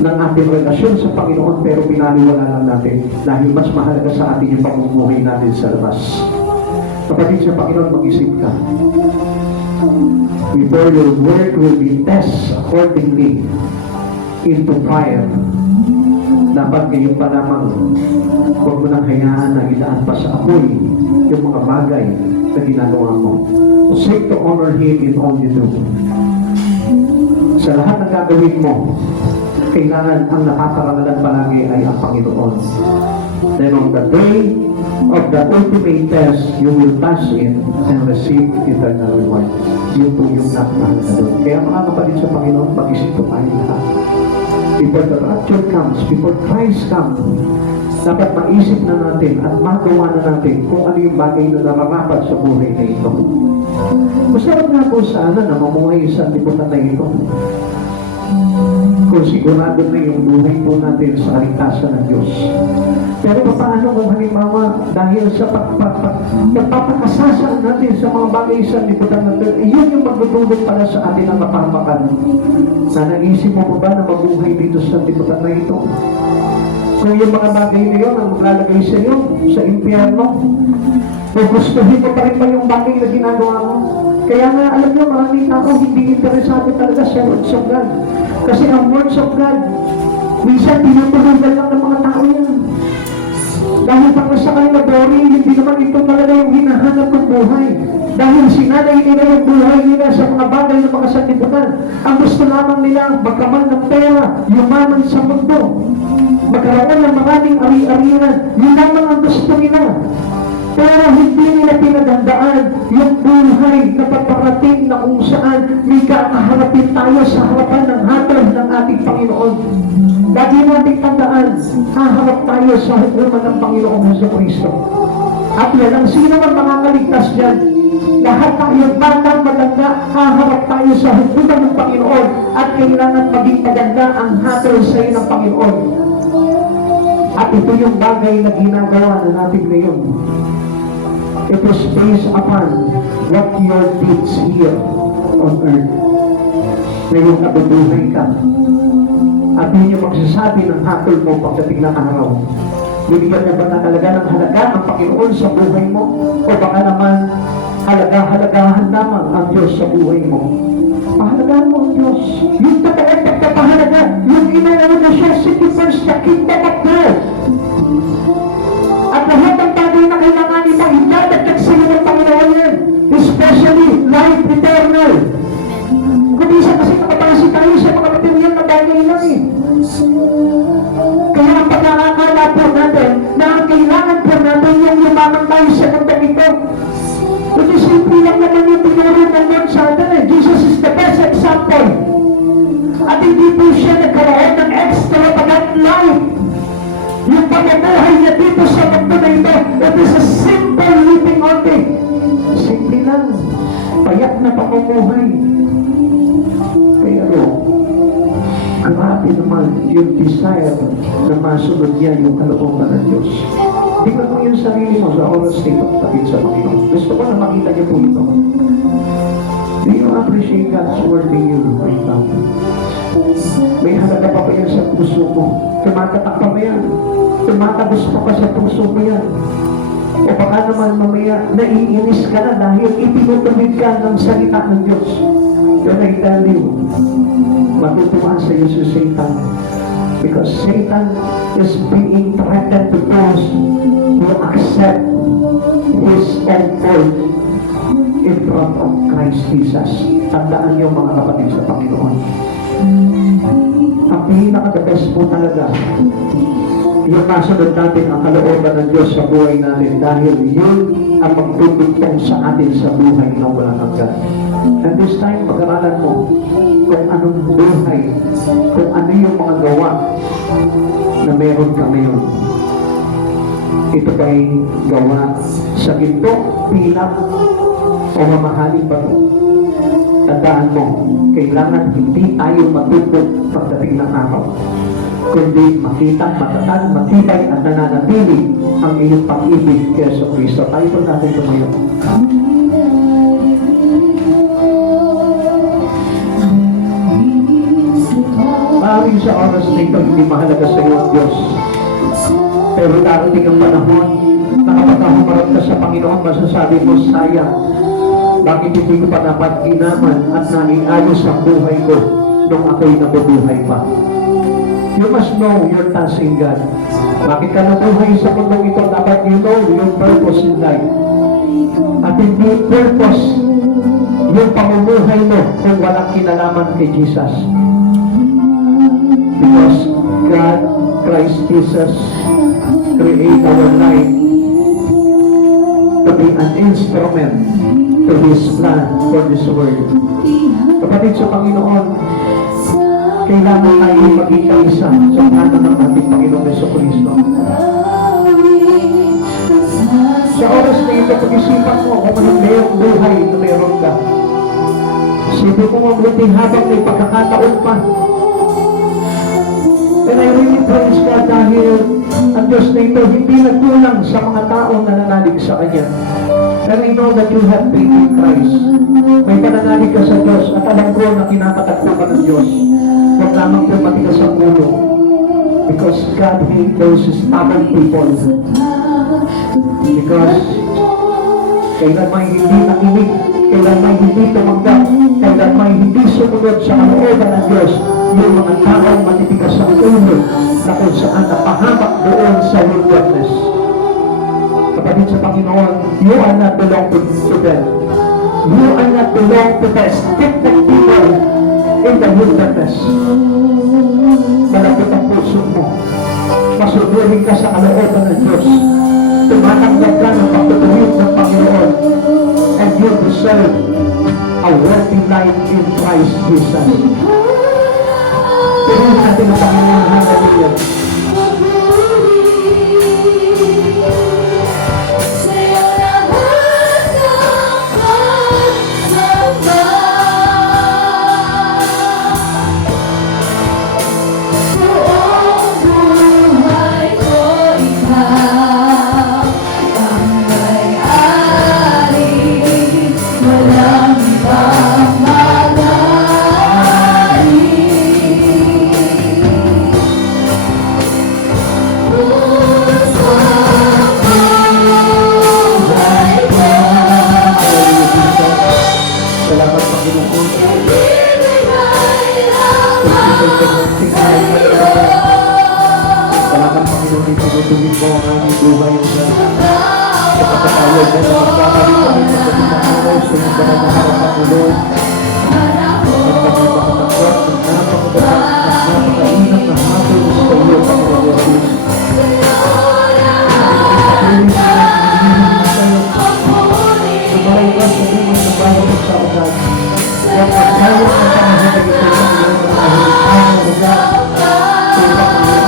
ng ating relasyon sa Panginoon, pero pinaniwala lang natin dahil mas mahalaga sa atin yung pamumuhay natin sa labas. Kapatid sa Panginoon, mag-isip ka. Before your work will be tested accordingly into fire, dapat ngayon pa lamang huwag mo nang hayaan na idaan pa sa apoy yung mga bagay na ginagawa mo. Seek to honor Him in all you do. Sa lahat ng gagawin mo, kailangan ang napaparangalan palagi ay ang Panginoon. Then on the day of the ultimate test, you will pass it and receive eternal reward. Yun po yung napakahalaga doon. Kaya mga kapatid sa Panginoon, mag-isip po tayo lahat. Before the rapture comes, before Christ comes, dapat maisip na natin at magawa na natin kung ano yung bagay na nararapat sa buhay na ito. Masarap nga po sana na mamuhay sa lipunan na ito. Kung sigurado na yung buhay po natin sa kaligtasan ng Diyos. Pero paano kung halimbawa dahil sa pagpapakasasaan natin sa mga bagay sa lipunan natin, yun yung magdudulot para sa atin ang mapamakan. Na naisip mo ba na mabuhay dito sa lipunan na ito? Kung yung mga bagay na yun ang maglalagay sa iyo, sa impyerno, gugustuhin mo pa rin ba yung bagay na ginagawa mo? Kaya nga, alam nyo, maraming tao hindi interesado talaga sa words of God. Kasi ang words of God, minsan tinutulugan lang ng mga tao yan. Dahil pag sa kanila boring, hindi naman ito talaga yung hinahanap ng buhay. Dahil sinanay nila yung buhay nila sa mga bagay ng mga sanlibutan. Ang gusto lamang nila, magkaman ng pera, yumaman sa mundo, magkaroon ng maraming ari-arian, yun lamang ang gusto nila. Pero hindi nila pinagandaan yung buhay na paparating na kung saan may kakaharapin tayo sa harapan ng hatol ng ating Panginoon. Lagi natin tandaan, haharap tayo sa hukuman ng Panginoong Jesucristo. At yan, ang sino man makakaligtas dyan, lahat tayo batang maganda, haharap tayo sa hukuman ng Panginoon at kailangan maging maganda ang hatol sa iyo ng Panginoon. At ito yung bagay na ginagawa na natin ngayon. It was based upon what your deeds here on earth. Ngayon nabubuhay ka. At yun yung magsasabi ng hatol mo pagdating ng araw. Bibigyan mo ba na talaga ng halaga ang Panginoon sa buhay mo? O baka naman halagahan lamang ang Diyos sa buhay mo? Pahalagahan mo ang Diyos. Yung totoo pagpapahalaga, yung inaano na siya, seek first the kingdom of God. At lahat ng bagay na kailangan nila, idadagdag sa iyo ng Panginoon yan. Especially life eternal. Kung isa kasi nakapasi tayo sa mga material na bagay lang eh. Kaya ang pagkakakala po natin na ang kailangan po natin yung yumaman tayo sa mundo ito. Kundi simple lang naman yung tinuro ng Lord sa atin eh. Jesus is the best example. At hindi po siya nagkaroon ng extravagant life. Yung pamumuhay niya dito sa mundo na ito, it is a simple living only. Simple lang. Payak na pamumuhay. Kaya grabe naman yung desire na masunod niya yung kalooban ng Diyos. Tingnan mo yung sarili mo sa oras nito tapit sa Panginoon. Gusto ko na makita niyo po ito. Do you appreciate God's word in you right now? May halaga pa ba yan sa puso mo? Tumatatak pa ba yan? Tumatagos pa ba sa puso mo yan? O baka naman mamaya naiinis ka na dahil itinutuwid ka ng salita ng Diyos. But I tell you, matutuwa sa iyo si Satan. Because Satan is being threatened to those who accept his own fault in front of Christ Jesus. Tandaan niyo mga kapatid sa Panginoon. Ang pinaka-the best po talaga yung masunod natin ang kalooban ng Diyos sa buhay natin dahil yun ang magtutugtong sa atin sa buhay na walang hanggan. And this time, pag-aralan mo kung anong buhay, kung ano yung mga gawa na meron ka ngayon. Ito ba'y gawa sa ginto, pilak, o mamahaling bato? Tandaan mo, kailangan hindi tayo matutog pagdating ng araw, kundi makitang matatag, matibay at nananatili ang iyong pag-ibig kay Yesu Cristo. Tayo po natin tumayo. Maraming sa oras na ito, hindi mahalaga sa iyo ang Diyos. Pero darating ang panahon na kapag humarap ka sa Panginoon, masasabi mo, sayang, bakit hindi ko pa dapat inaman at naiayos ang buhay ko nung ako'y nabubuhay pa? You must know your task in God. Bakit ka nabuhay sa mundong ito? Dapat you know your purpose in life. At hindi purpose yung pamumuhay mo kung walang kinalaman kay Jesus. Because God, Christ Jesus, create our life to be an instrument to His plan for this world. Kapatid sa Panginoon, kailangan tayo maging kaisa sa plano ng ating Panginoon Jesucristo. Sa oras na ito, pag-isipan mo kung anong mayroong buhay na mayroon ka. Isipin mo mabuti habang may pagkakataon pa. And I really praise God dahil ang Diyos na ito hindi nagkulang sa mga taong nananalig sa Kanya. And I know that you have faith in Christ. May pananalig ka sa Diyos at alam ko na kinakatagpo ka ng Diyos. Huwag lamang po matigas ang ulo. Because God hates those stubborn people. Because kailan may hindi nakinig, kailan may hindi tumanggap, kailan may hindi sumunod sa kalooban ng Diyos, yung mga taong matitigas ang ulo na kung saan napahamak doon sa wilderness. Kapatid sa Panginoon, you are not belong to them. You are not belong to the stiff-necked people in the wilderness. Malapit ang puso mo. Masunurin ka sa kalooban ng Diyos. Tumatanggap ka ng pagtutuwid ng Panginoon. And you deserve a worthy life in Christ Jesus. Tuloy natin ang Panginoon. Hallelujah. Salamat Panginoon, itinutuloy mo ang aming buhay sa pagkakatawag na magkakalit kami sa kabilang araw sa iyong banal na harapan mo, Lord. At kami makatanggap ng napakagandang at napakainang na habol sa iyo, Panginoon Jesus. Lumalay ka sa buhay ng bawat sa ugat. Huwag magkayot ng panahon na ito sa iyong mga halitan ng ugat.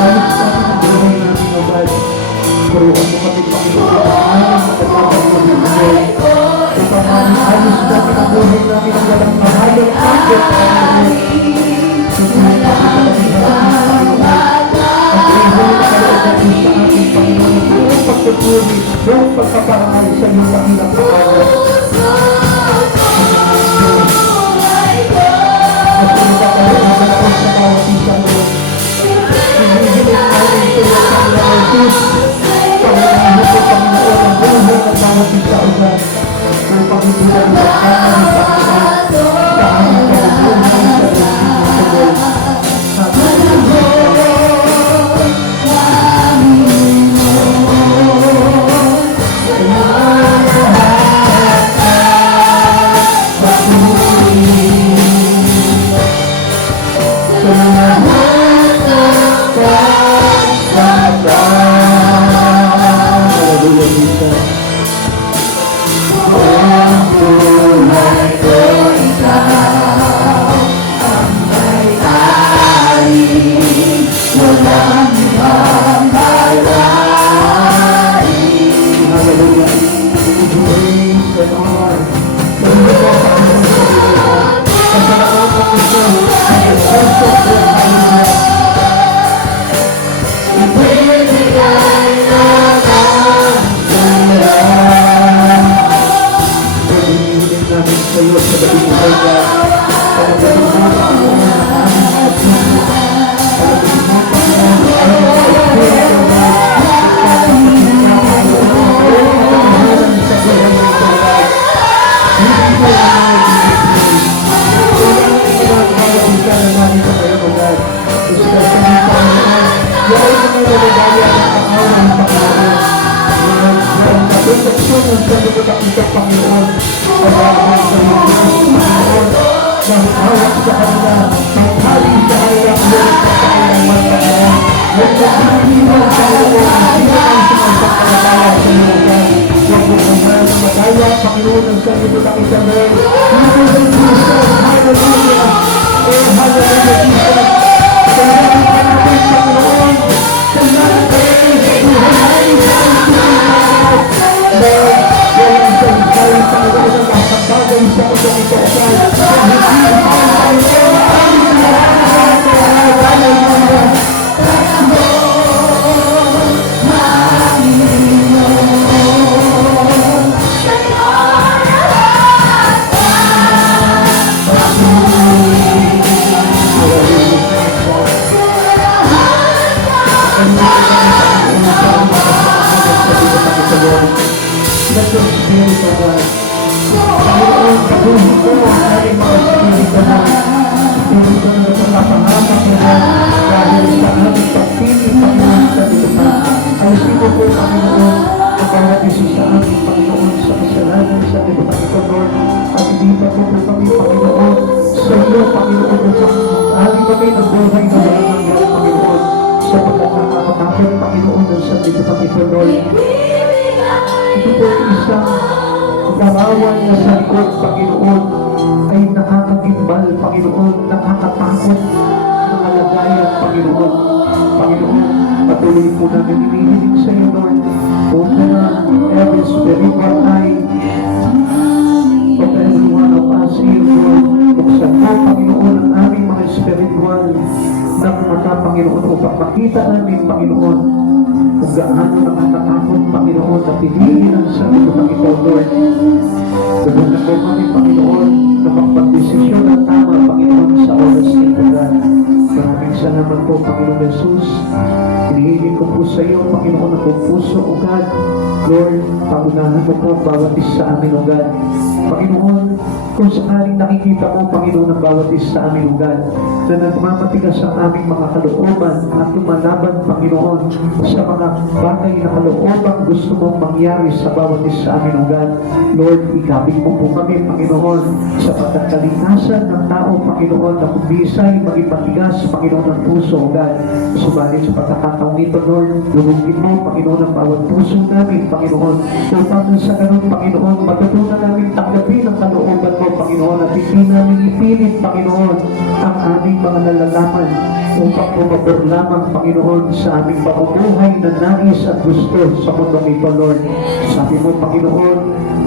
Ayos natin ang buhay natin, O God. Puruan mo kami, Panginoon, ayos sa katapang mo din, Lord. Ipamani, ayos natin ang buhay namin ang walang mahalong agad, Panginoon. Susunod natin sa kanilang Panginoon. At ayun na kayo natin sa ating Panginoon. Buong pagtutuloy, buong pagpaparangal sa iyong dakilang pangalan. At sunod kayo na malakot sa bawat isang Lord. Hinihiling namin sa iyo, Panginoon Jesus. Panginoon po, Panginoon, ang buhay ng bawat isa o God. Kung paghibulan mo ang aming Panginoon sa aming pagbuhay sa Diyos sa Panginoon. proteksyon ng sanlibutan ito, Panginoon. Pagkakaroon sa iyo, Panginoon, mahawak sa kanila, magpali sa kanila, Lord, sa kailangan, Panginoon. Lord, magpilihan sa iyo, sino ang sumasakalabaya sa iyo, God. Huwag mo naman na madaya, Panginoon, ang sanlibutan ito, Lord. Hallelujah! Oh, hallelujah, Jesus! Salamat ka natin, Panginoon! Salamat ka natin sa buhay natin sa Panginoon! Lord, walang saysay, Panginoon, ang makakabagay sa utong ito, God. Dahil hindi ang Panginoon, aming lahat, hallelujah! Let your spirit of God, Panginoon, patuloy ko ang aking mga spirit of God. Spirit ko na napapahamak nila dahil sa aming pagpili, Panginoon, sa Pilipinas. Ayusin mo po, Panginoon, ang bawat isa sa aming Panginoon sa kasalanan sa Pilipinas ito, Lord. At ilipat mo po kami, Panginoon, sa iyo, Panginoon, upang aling kami ng buhay na walang hanggan, Panginoon, sa pagkakatakot, Panginoon, sa Pilipinas ito, Lord. Ito po isang larawan na sa likod, Panginoon, ay nakakagimbal, Panginoon, nakakatakot ng alagayan, Panginoon. Panginoon, patuloy po namin inihiling sa iyo, Lord. Open every spiritual eye of every one of us here, Lord. Buksan mo, Panginoon, ang aming mga spiritual na mata, Panginoon, upang makita namin, Panginoon, kung gaano nakakatakot, Panginoon, na piliin ang sarili ng ito, Lord. Tulungan mo kami, Panginoon, na magpagdesisyon ng tama, Panginoon, sa oras nito, God. Maraming salamat po, Panginoon Jesus. Hinihiling ko po sa iyo, Panginoon, ang puso, O God. Lord, paunahan mo po bawat isa sa amin, O God. Panginoon, kung sakaling nakikita mo, Panginoon, ang bawat isa sa amin, O God, na nagmamatigas ang aming mga kalooban at lumalaban, Panginoon, sa mga bagay na kalooban gusto mong mangyari sa bawat isa sa amin, O God. Lord, ikabig mo po kami, Panginoon, sa pagkakalinasan ng tao, Panginoon, na kumbisay, maging matigas, Panginoon, ng puso, O God. Subalit sa pagkakataong ito, Lord, lumugin mo, Panginoon, ang bawat puso namin, Panginoon. Upang sa ganun, Panginoon, matutunan namin tanggapin ang kalooban mo, Panginoon, at hindi namin ipilit, Panginoon, ang aming mga nalalaman upang pumabor lamang, Panginoon, sa aming pamumuhay na nais at gusto sa mundong ito, Lord. Sabi mo, Panginoon,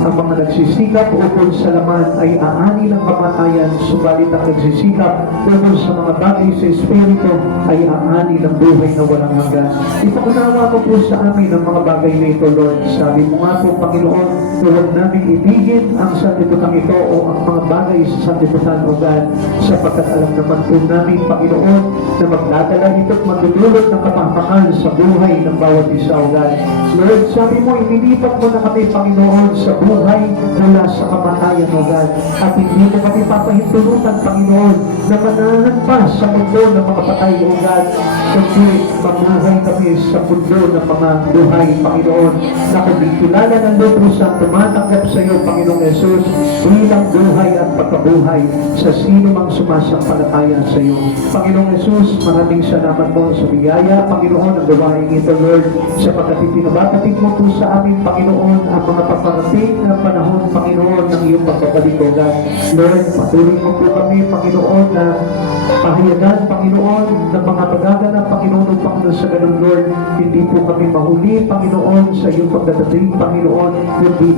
ang mga nagsisikap ukol sa laman ay aani ng kamatayan, subalit ang nagsisikap ukol sa mga bagay sa Espiritu ay aani ng buhay na walang hanggan. Ipaunawa ko po sa amin ang mga bagay na ito, Lord. Sabi mo nga po, Panginoon, huwag namin ibigin ang sanlibutan ito o ang mga bagay sa sanlibutan, O God, sapagkat alam naman po namin, Panginoon, na magdadala ito at magdudulot ng kapahamakan sa buhay ng bawat isa, O God. Lord, sabi mo, inilipat mo na kami, Panginoon, sa buhay mula sa kamatayan, O God. At hindi mo kami papahintulutan, Panginoon, na manahan pa sa mundo ng mga patay, O God. Kundi mamuhay kami sa mundo ng mga buhay, Panginoon, na kung kilala ng Lord sa tumatanggap sa iyo, Panginoong Jesus, bilang buhay at pagkabuhay sa sino mang sumasampalataya sa iyo. Panginoong Jesus, maraming salamat po sa biyaya, Panginoon, ang gawain ito, Lord, sapagkat ipinabatid mo po sa amin, Panginoon, ang mga paparating na panahon, Panginoon, ng iyong pagbabalik, O God. Lord, patuloy mo po kami, Panginoon, na pahayagan, Panginoon, ng mga pagaganap, Panginoon, upang sa ganun, Lord, hindi po kami mahuli, Panginoon, sa iyong pagdadating, Panginoon, kundi